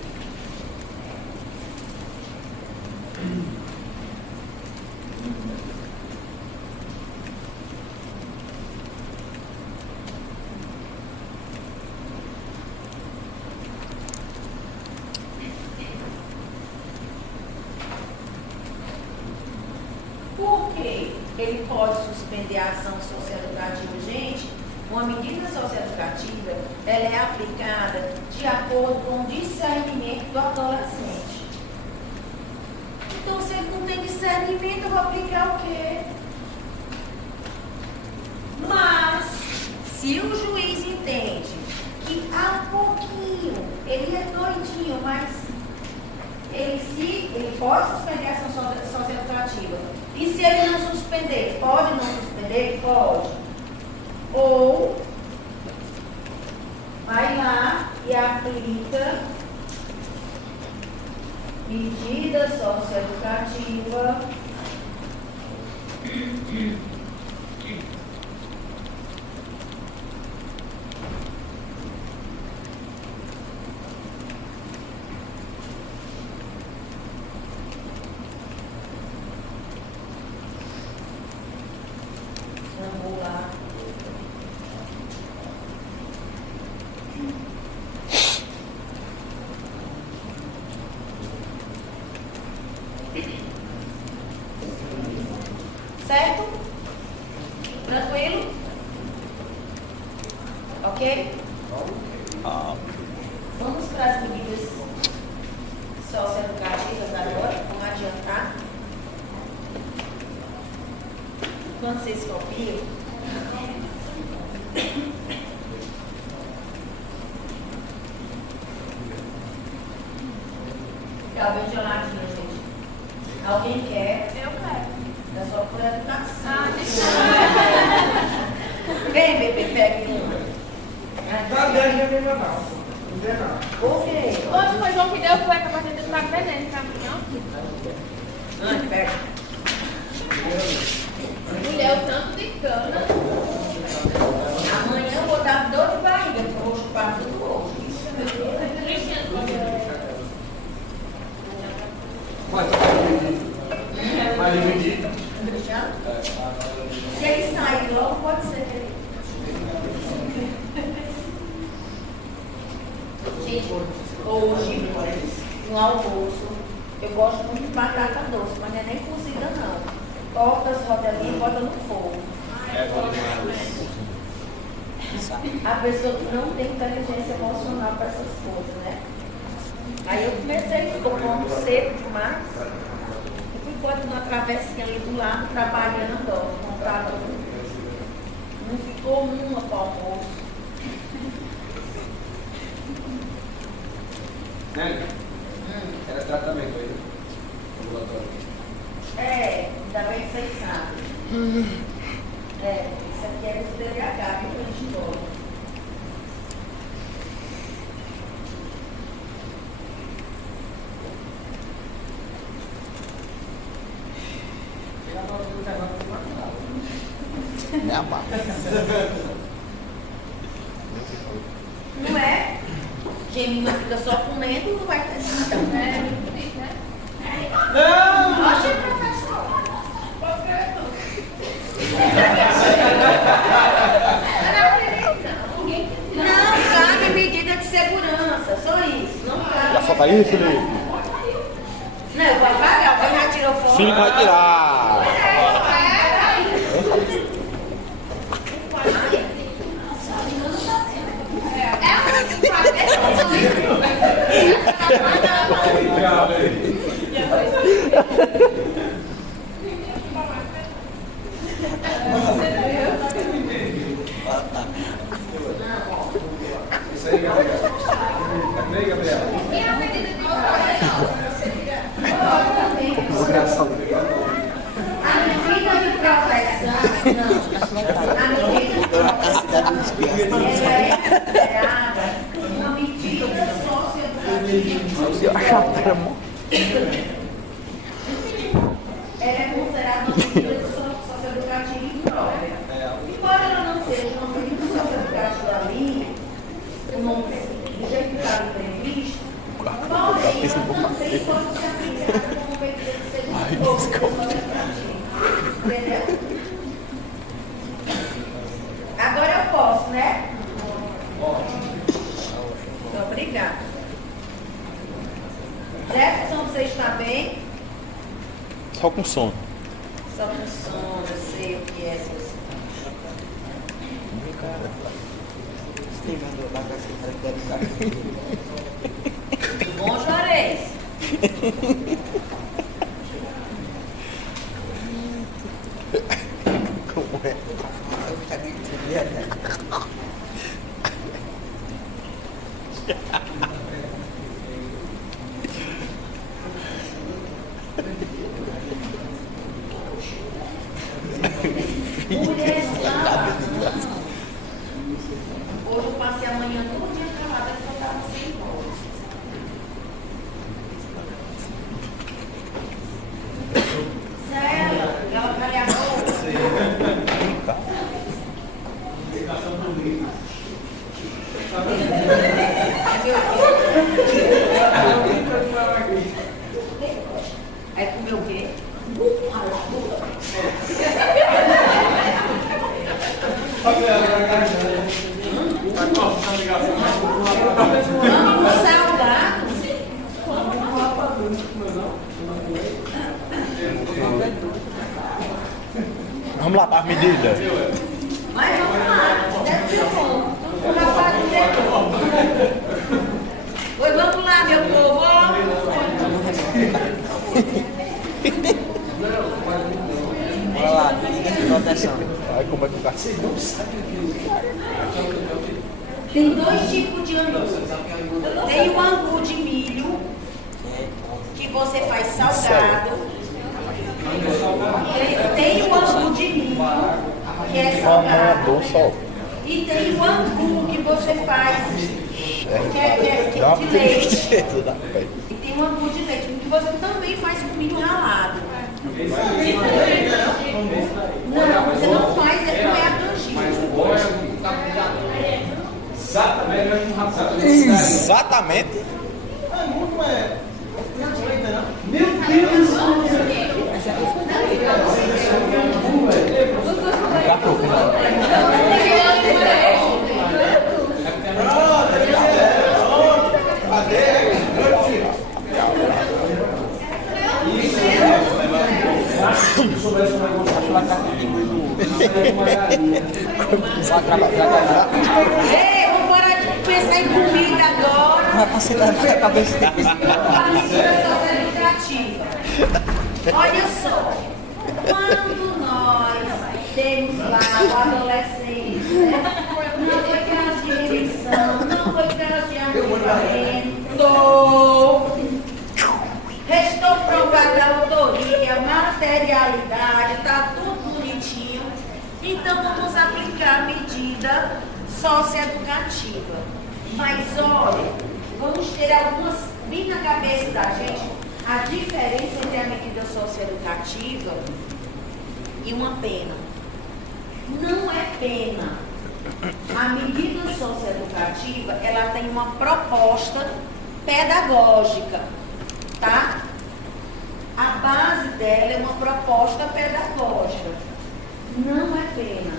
Por quê? Ele pode suspender a ação socioeducativa. Gente, uma medida socioeducativa, ela é aplicada de acordo com o discernimento do adolescente. Então, se ele não tem discernimento, eu vou aplicar o quê? Mas, se o juiz entende que há pouquinho, ele é doidinho, mas ele pode suspender a ação socioeducativa. E se ele não suspender? Pode não suspender? Pode. Ou vai lá e aplica medida socioeducativa certo? Tranquilo? Ok? Vamos para as medidas socioeducativas agora. Vamos adiantar. Quando vocês copiam, fica bem geladinha, gente. Alguém quer? Eu quero. É só por educação. Ah, Vem, bebê, pegue uma. Tá bem, já vem mandar. Não tem nada. Ok. Hoje foi João que deu cueca pra gente estar veneno pra mim, ó. Pega. Mulher, o tanto de cana. Amanhã eu vou dar dor de barriga, porque eu vou chupar tudo hoje. Vai dividir. Cristiano? Se ele sair logo, pode ser. Gente, hoje, no almoço, eu gosto muito de batata doce, mas não é nem cozida não. Corta as rodelinhas e bota no fogo. A pessoa que não tem inteligência emocional para essas coisas, né? Aí eu comecei, ficou como cedo demais. Eu fui botando uma travessinha ali do lado, trabalhando, ó, computador. Não ficou uma para o almoço. Né? Era tratamento aí, ambulatório. Ainda bem que vocês sabem. Isso aqui é esse TDAH. Me amarra. Não é? Gemima fica só comendo, não vai ter nada. Não! Oxe, professor. Pode escrever tudo. Não cabe medida de segurança, só isso. Não cabe. Já solta aí, Felipe. Não, eu vou apagar, o pai já tirou foto. Felipe vai tirar. Isso aí, Gabriel. Tá bem, Gabriel? A medida de proteção, a medida de proteção, ela é considerada uma medida socioeducativa. Ela é considerada uma medida socioeducativa imprópria. Embora ela não seja uma medida socioeducativa livre, do jeito que está previsto, porém, ela também pode ser aplicada como medida de segurança. Entendeu? Agora eu posso, né? Muito obrigada. Jefferson, você está bem? Só com sono. Só com sono, eu sei o que é seu sono. Bom, Juarez. Como é? Mulher sábado. Hoje eu passei a manhã todo dia calada porque eu estava sem voz. Cela, ela calha a boca. É comer o quê? Vamos salgado. Vamos lá para as medidas. Mas vamos lá, deve ser bom. Pois vamos lá, meu povo. Bora lá, medida de proteção. Ai, como é que o cara... Tem dois tipos de angu. Tem o angu de milho, que você faz salgado. Tem o angu de milho, que é salgado. E tem o angu que você faz, que é de leite. E tem o angu de leite, que você também faz com milho ralado. Não, você não faz, não é a canjica. Exatamente. Ah, muito é. Meu Deus! Ei, vamos parar de pensar em comida agora. Vai passar na cabeça dele. Olha só, quando nós temos lá o adolescente, né? Não foi caso de eleição, não foi caso de arrependimento, restou provada a autoria, materialidade, está tudo bonitinho. Então vamos aplicar a medida socioeducativa. Mas olha, vamos ter algumas, bem na cabeça da gente, a diferença entre a medida socioeducativa e uma pena. Não é pena. A medida socioeducativa, ela tem uma proposta pedagógica, tá? A base dela é uma proposta pedagógica. Não é pena.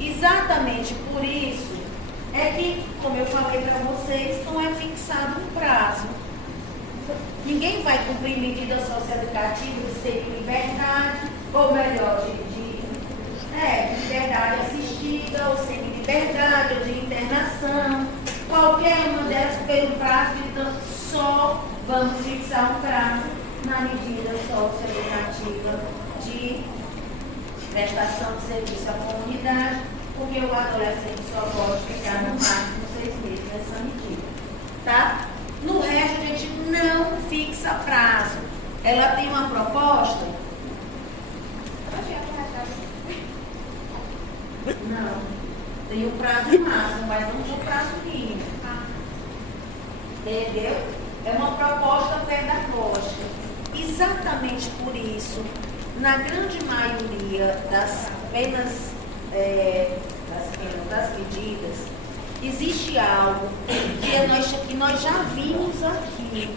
Exatamente por isso é que, como eu falei para vocês, não é fixado um prazo. Ninguém vai cumprir medida socioeducativa de semi-liberdade, ou melhor, de liberdade assistida, ou semi-liberdade, ou de internação. Qualquer uma delas pelo prazo, então só vamos fixar um prazo na medida socioeducativa de prestação de serviço à comunidade, porque o adolescente só pode ficar no máximo 6 meses nessa medida, tá? No resto, a gente não fixa prazo. Ela tem uma proposta? Não. Tem um prazo máximo, mas não tem um prazo mínimo. Entendeu? É uma proposta pedagógica. Exatamente por isso, na grande maioria das medidas, existe algo que nós já vimos aqui,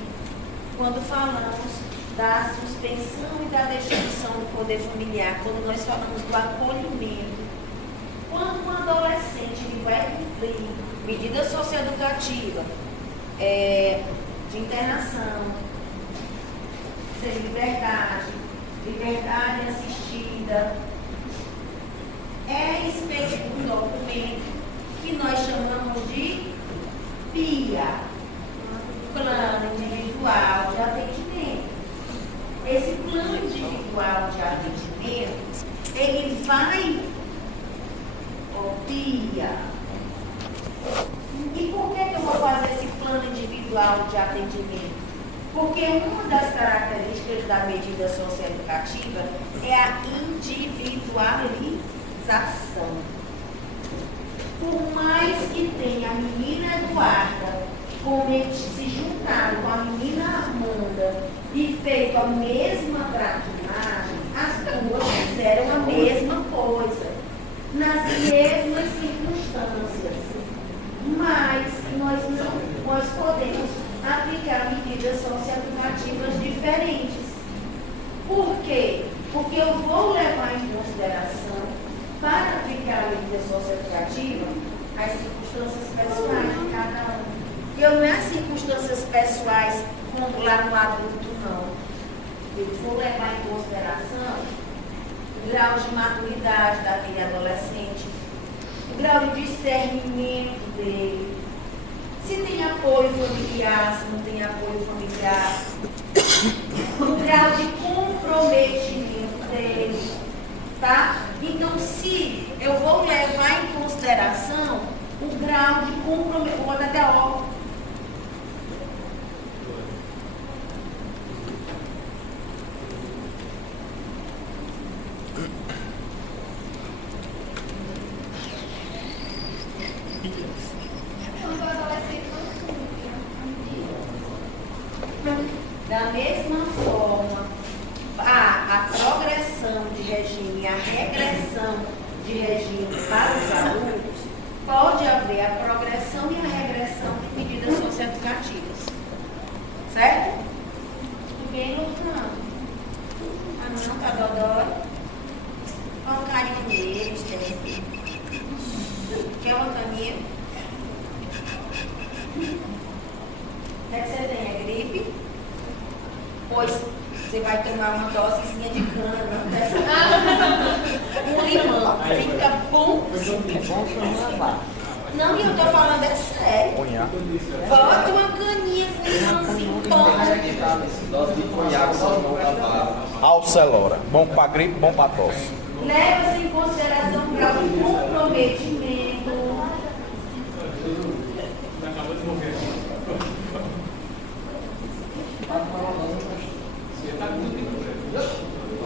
quando falamos da suspensão e da destruição do poder familiar, quando nós falamos do acolhimento. Quando um adolescente ele vai cumprir medida socioeducativa, de internação, sem liberdade, liberdade assistida, é expedido um documento que nós chamamos de PIA, Plano Individual de Atendimento. Esse plano individual de atendimento, ele vai, PIA. E por que eu vou fazer esse plano individual de atendimento? Porque uma das características da medida socioeducativa é a individualização. Por mais que tenha a menina Eduarda se juntado com a menina Amanda e feito a mesma traquinagem, as duas fizeram a mesma coisa, nas mesmas circunstâncias. Mas nós podemos aplicar medidas socioeducativas diferentes. Por quê? Porque eu vou levar em consideração, para aplicar a medida socioeducativa, as circunstâncias pessoais de cada um. Eu não é as circunstâncias pessoais como lá no adulto, não. Eu vou levar em consideração o grau de maturidade daquele adolescente, o grau de discernimento dele, se tem apoio familiar, se não tem apoio familiar, o grau de comprometimento dele, tá? Então, se eu vou levar em consideração o grau de comprometimento, vou botar até ó. Da mesma forma, a progressão de regime e a regressão de regime para os adultos, pode haver a progressão e a regressão de medidas socioeducativas. Certo? Tudo bem, Luciano? Ah, não, tá dodói? Olha o carinho deles, tem. Quer uma caninha? O que você tem? É gripe? Pois você vai tomar uma dosezinha de cana, um limão, fica bom. Não, e eu tô falando é sério. Bota uma caninha com limãozinho, toma. Dose de conhaque, só não acabar. Alcelora. Bom pra gripe, bom pra tosse. Leva-se em consideração o grau de comprometimento.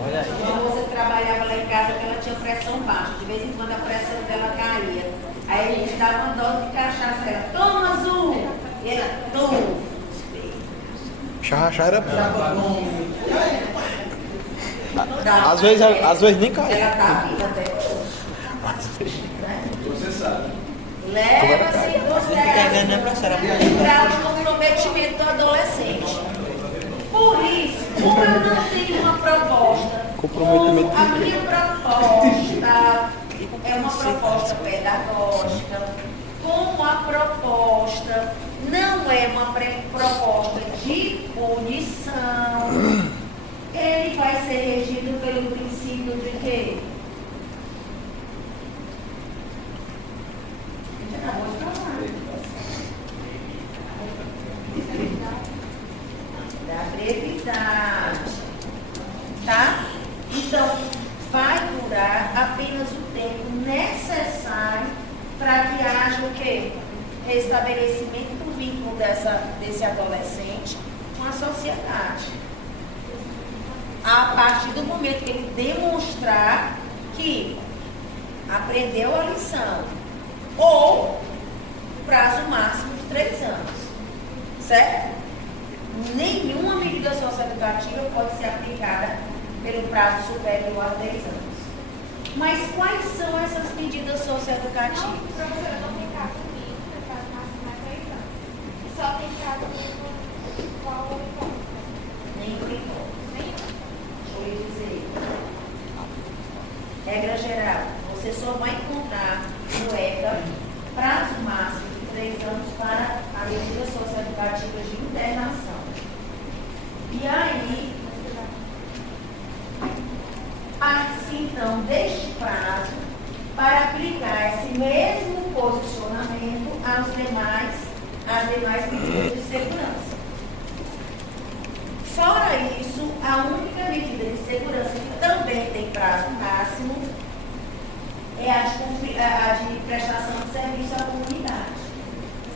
Olha aí. Uma moça que trabalhava lá em casa, que ela tinha pressão baixa. De vez em quando a pressão dela caía. Aí a gente dava uma dose de cachaça. Ela, toma azul! E ela, toma. Chá era bom. Às vezes nem cai. Ela está viva até hoje. Você sabe. Leva-se em consideração o grau de comprometimento do adolescente. Por isso, como eu não tenho uma proposta, Comprometimento a minha proposta é uma proposta pedagógica, como a proposta não é uma proposta de punição, ele vai ser regido pelo princípio de quê? A gente acabou de falar. Da brevidade. Tá? Então, vai durar apenas o tempo necessário para que haja o quê? Restabelecimento do vínculo desse adolescente com a sociedade. A partir do momento que ele demonstrar que aprendeu a lição, ou prazo máximo de 3 anos, certo? Nenhuma medida socioeducativa pode ser aplicada pelo prazo superior a 3 anos. Mas quais são essas medidas socioeducativas? Não, professora, não tem prazo mínimo, tem prazo máximo a 3 anos. E só tem prazo mínimo qual o encontro? Nenhum encontro. Nenhum. Deixa eu lhe dizer. Regra geral, você só vai encontrar no ECA prazo máximo de 3 anos para as medidas socioeducativas de internação. E aí, parte-se então deste prazo para aplicar esse mesmo posicionamento às demais medidas de segurança. Fora isso, a única medida de segurança que também tem prazo máximo é a de prestação de serviço à comunidade.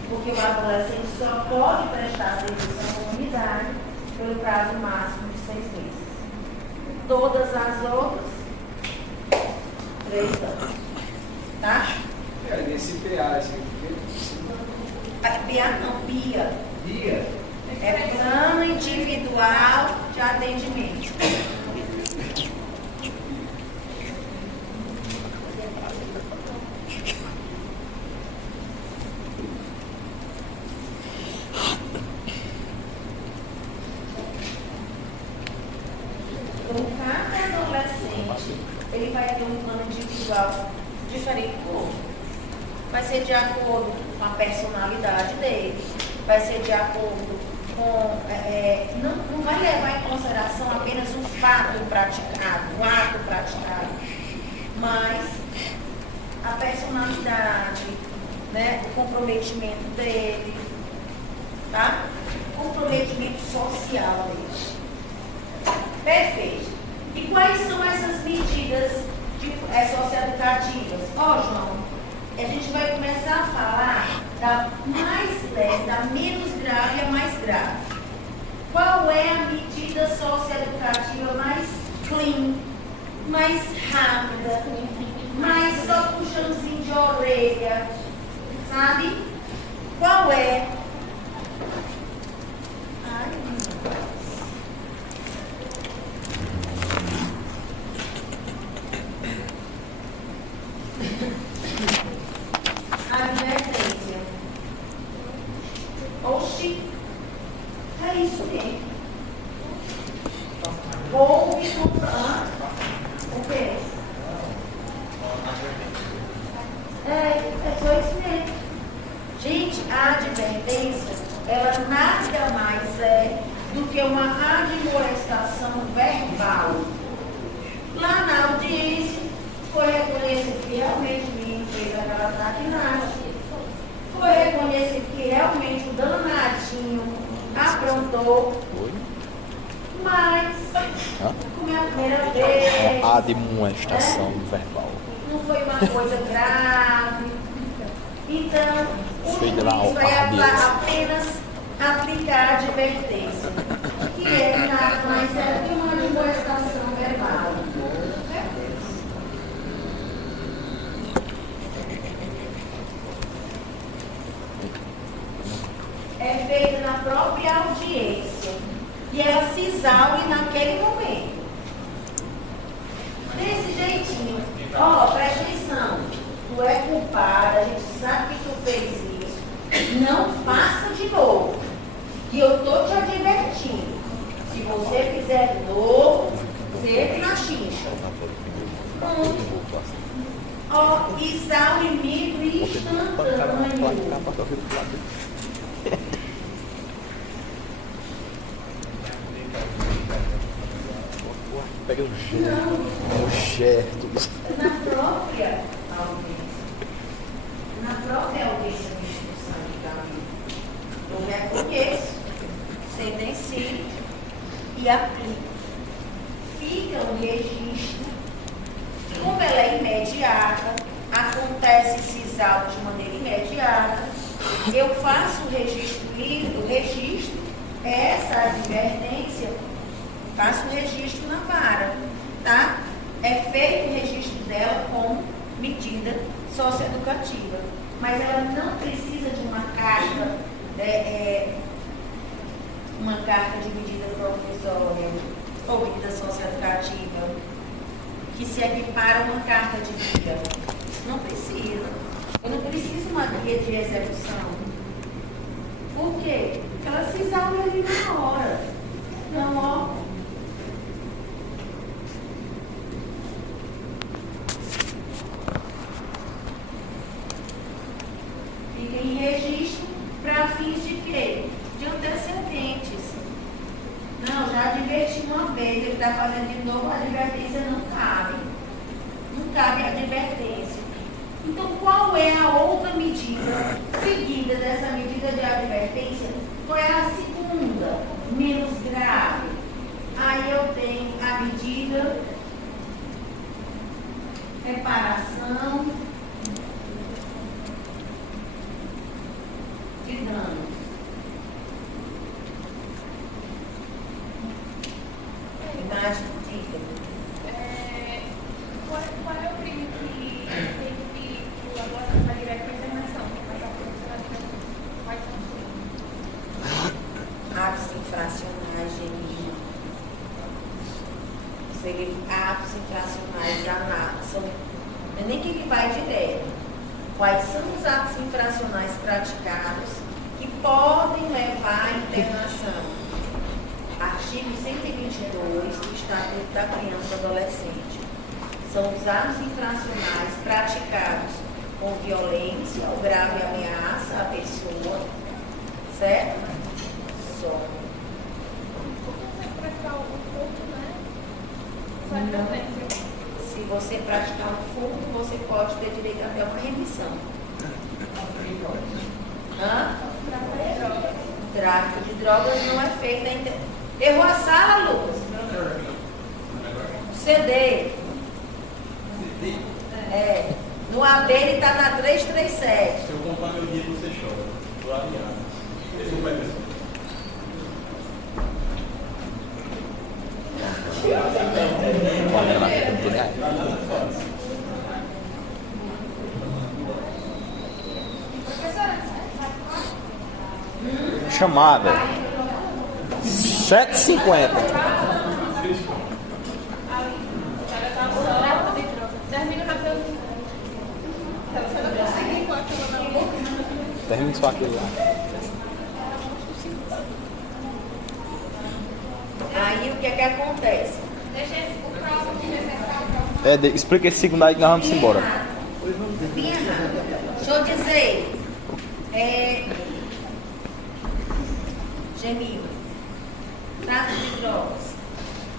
Porque o adolescente só pode prestar serviço à comunidade pelo prazo máximo de 6 meses. Todas as outras, 3 anos. Tá? Nesse PA, esse PA não, PIA. dia, É plano individual de atendimento. Então, cada adolescente, ele vai ter um plano individual diferente do outro. Vai ser de acordo com a personalidade dele, vai ser de acordo com... não vai levar em consideração apenas o fato praticado, o ato praticado, mas a personalidade, né, o comprometimento dele, tá? O comprometimento social dele. Perfeito. E quais são essas medidas socioeducativas? João, a gente vai começar a falar da mais leve, da menos grave e a mais grave. Qual é a medida socioeducativa mais clean, mais rápida, mais só puxãozinho de orelha, sabe? Qual é? Ai, meu Deus. Advertência. Oxi, é isso mesmo. Houve o quê? Foi isso mesmo. Gente, a advertência, ela nada mais é do que uma admoestação verbal. Lá na audiência, foi reconhecido que realmente o menino fez aquela traquinagem. Foi reconhecido que realmente o danadinho aprontou. Mas, como é a primeira vez, A demonstração verbal. não foi uma coisa grave. Então, o Feita lá juiz ao vai audiência. apenas aplicar a advertência, que é nada mais é que uma admoestação verbal. É feita na própria audiência e ela se exaure naquele momento. jeitinho. Ó, presta atenção. Tu é culpada, a gente sabe que tu fez isso. Não faça de novo. E eu tô te advertindo. Se você fizer de novo, sempre na chincha. Ó, exaurimento instantâneo. Pega o gerto. Na própria audiência. Na própria audiência de instrução de caminho. Eu reconheço, sentencio e aplico. Fica o registro. Como ela é imediata, acontece esses autos de maneira imediata, eu faço o registro, essa advertência, faço o registro na vara, tá? É feito o registro dela como medida socioeducativa, mas ela não precisa de uma carta de medida provisória ou medida socioeducativa que se equipara a uma carta de guia. Não precisa. Eu não preciso uma guia de execução. Por quê? Ela se exaure ali na hora. Então, ó. Fica em registro para fins de quê? De antecedentes. Não, já adverti uma vez, ele está fazendo de novo, a advertência não cabe. Não cabe a advertência. Então, qual é a outra medida seguida dessa medida de advertência? Qual é a segunda, menos grave? Aí eu tenho a medida reparação de danos. Imagem, diga. Qual é o crime que tem que o agora está direto para a internação? Quais são os crimes? Atos infracionais, Genina. Atos infracionais já são. Não é nem que ele vai direto. Quais são os atos infracionais praticados que podem levar à internação? Artigo 122 do Estatuto da Criança e Adolescente. São os atos infracionais praticados com violência ou grave ameaça à pessoa, certo? Só. Se você praticar um furto, você pode ter direito até uma remissão. Hã? Tráfico de drogas não é feito ainda. Errou a sala, Lucas? CD. No AB ele está na 337. Se eu contar meu dia, você chora. Tô alinhado. Esse não vai ver. Olha lá, chamada 7h50. Termina só aquilo lá. Aí o que é que acontece? Deixa o próximo reservar o próximo. Explica esse segundo aí que nós vamos embora. Bem errado. Deixa eu dizer. Gemila, tráfico de drogas.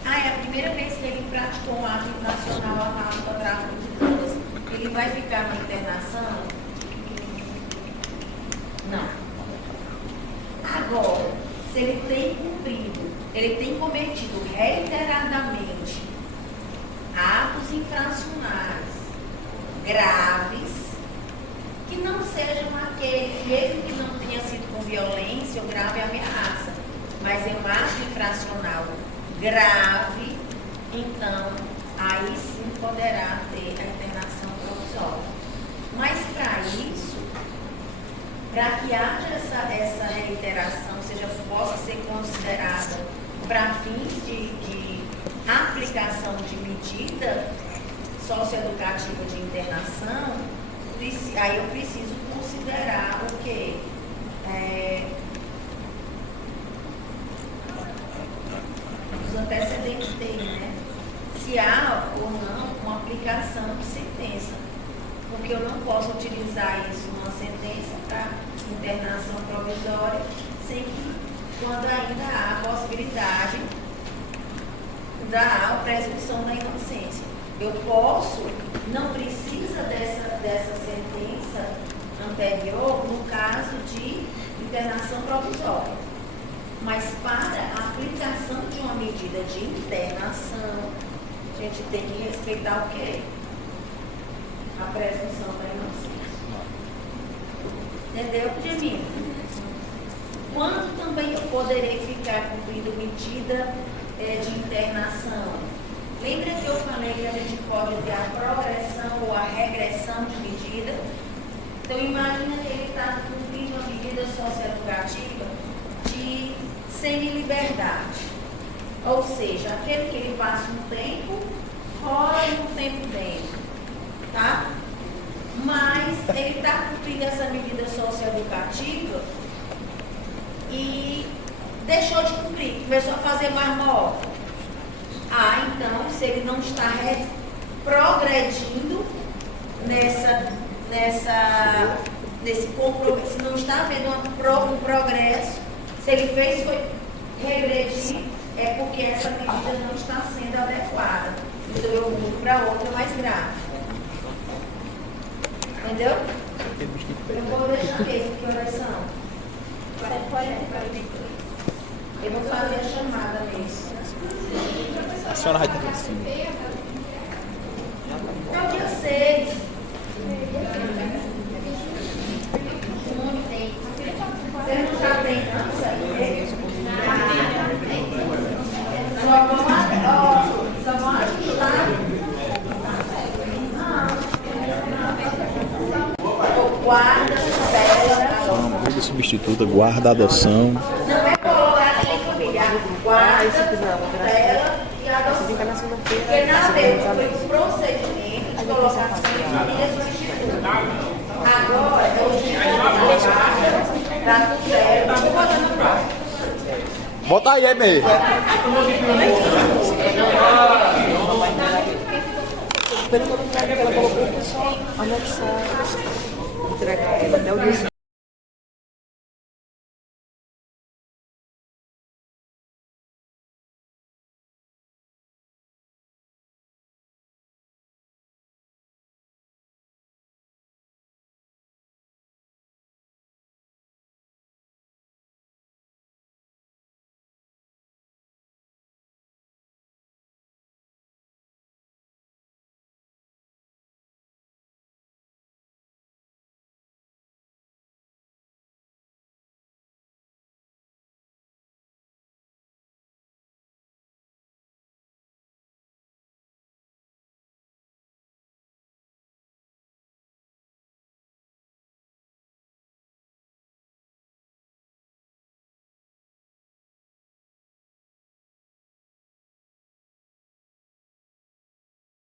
É a primeira vez que ele praticou um ato infracional análogo ao tráfico de drogas. Ele vai ficar na internação? Não. Agora, se ele tem cumprido, ele tem cometido reiteradamente atos infracionais graves, que não sejam aqueles, mesmo que não tenha sido com violência ou grave ameaça, mas é um ato infracional grave, então aí sim poderá ter a internação provisória. Mas para isso, para que haja essa reiteração, possa ser considerada para fins de aplicação de medida, socioeducativa de internação, aí eu preciso considerar o quê? Os antecedentes dele, né? Se há ou não uma aplicação de sentença. Porque eu não posso utilizar isso numa sentença para internação provisória, sem que, quando ainda há a possibilidade da presunção da inocência. Eu posso, não precisa dessa sentença anterior no caso de internação provisória. Mas para a aplicação de uma medida de internação, a gente tem que respeitar o quê? A presunção da inocência. Entendeu, Gemini? Quando também eu poderei ficar cumprindo medida de internação? Lembra que eu falei que a gente pode ter a progressão ou a regressão de medida? Então, imagina que ele está cumprindo uma medida socioeducativa de semi-liberdade. Ou seja, aquele que ele passa um tempo fora e um tempo dentro. Tá? Mas ele está cumprindo essa medida socioeducativa e deixou de cumprir, começou a fazer mais morte. Então, se ele não está progredindo nesse compromisso, se não está havendo um progresso, se ele fez foi regredir, é porque essa medida não está sendo adequada. Então, eu mudo para outra mais grave. Entendeu? Eu vou deixar mesmo, que horas são? 7h40. Eu vou fazer a chamada mesmo. A senhora vai ter que sim. É o dia 6. Você não já tem câncer? Só vão ajudar. Guarda, Vida substituta, guarda, adoção. não é colocar nem familiar. Guarda, dela e adoção. Porque na vez foi o procedimento de colocação de família substituta. Agora, hoje tá tudo certo. Vou botar no próximo. Bota aí, é mesmo. Pelo que ela colocou, só anexar, entregar ela até o dia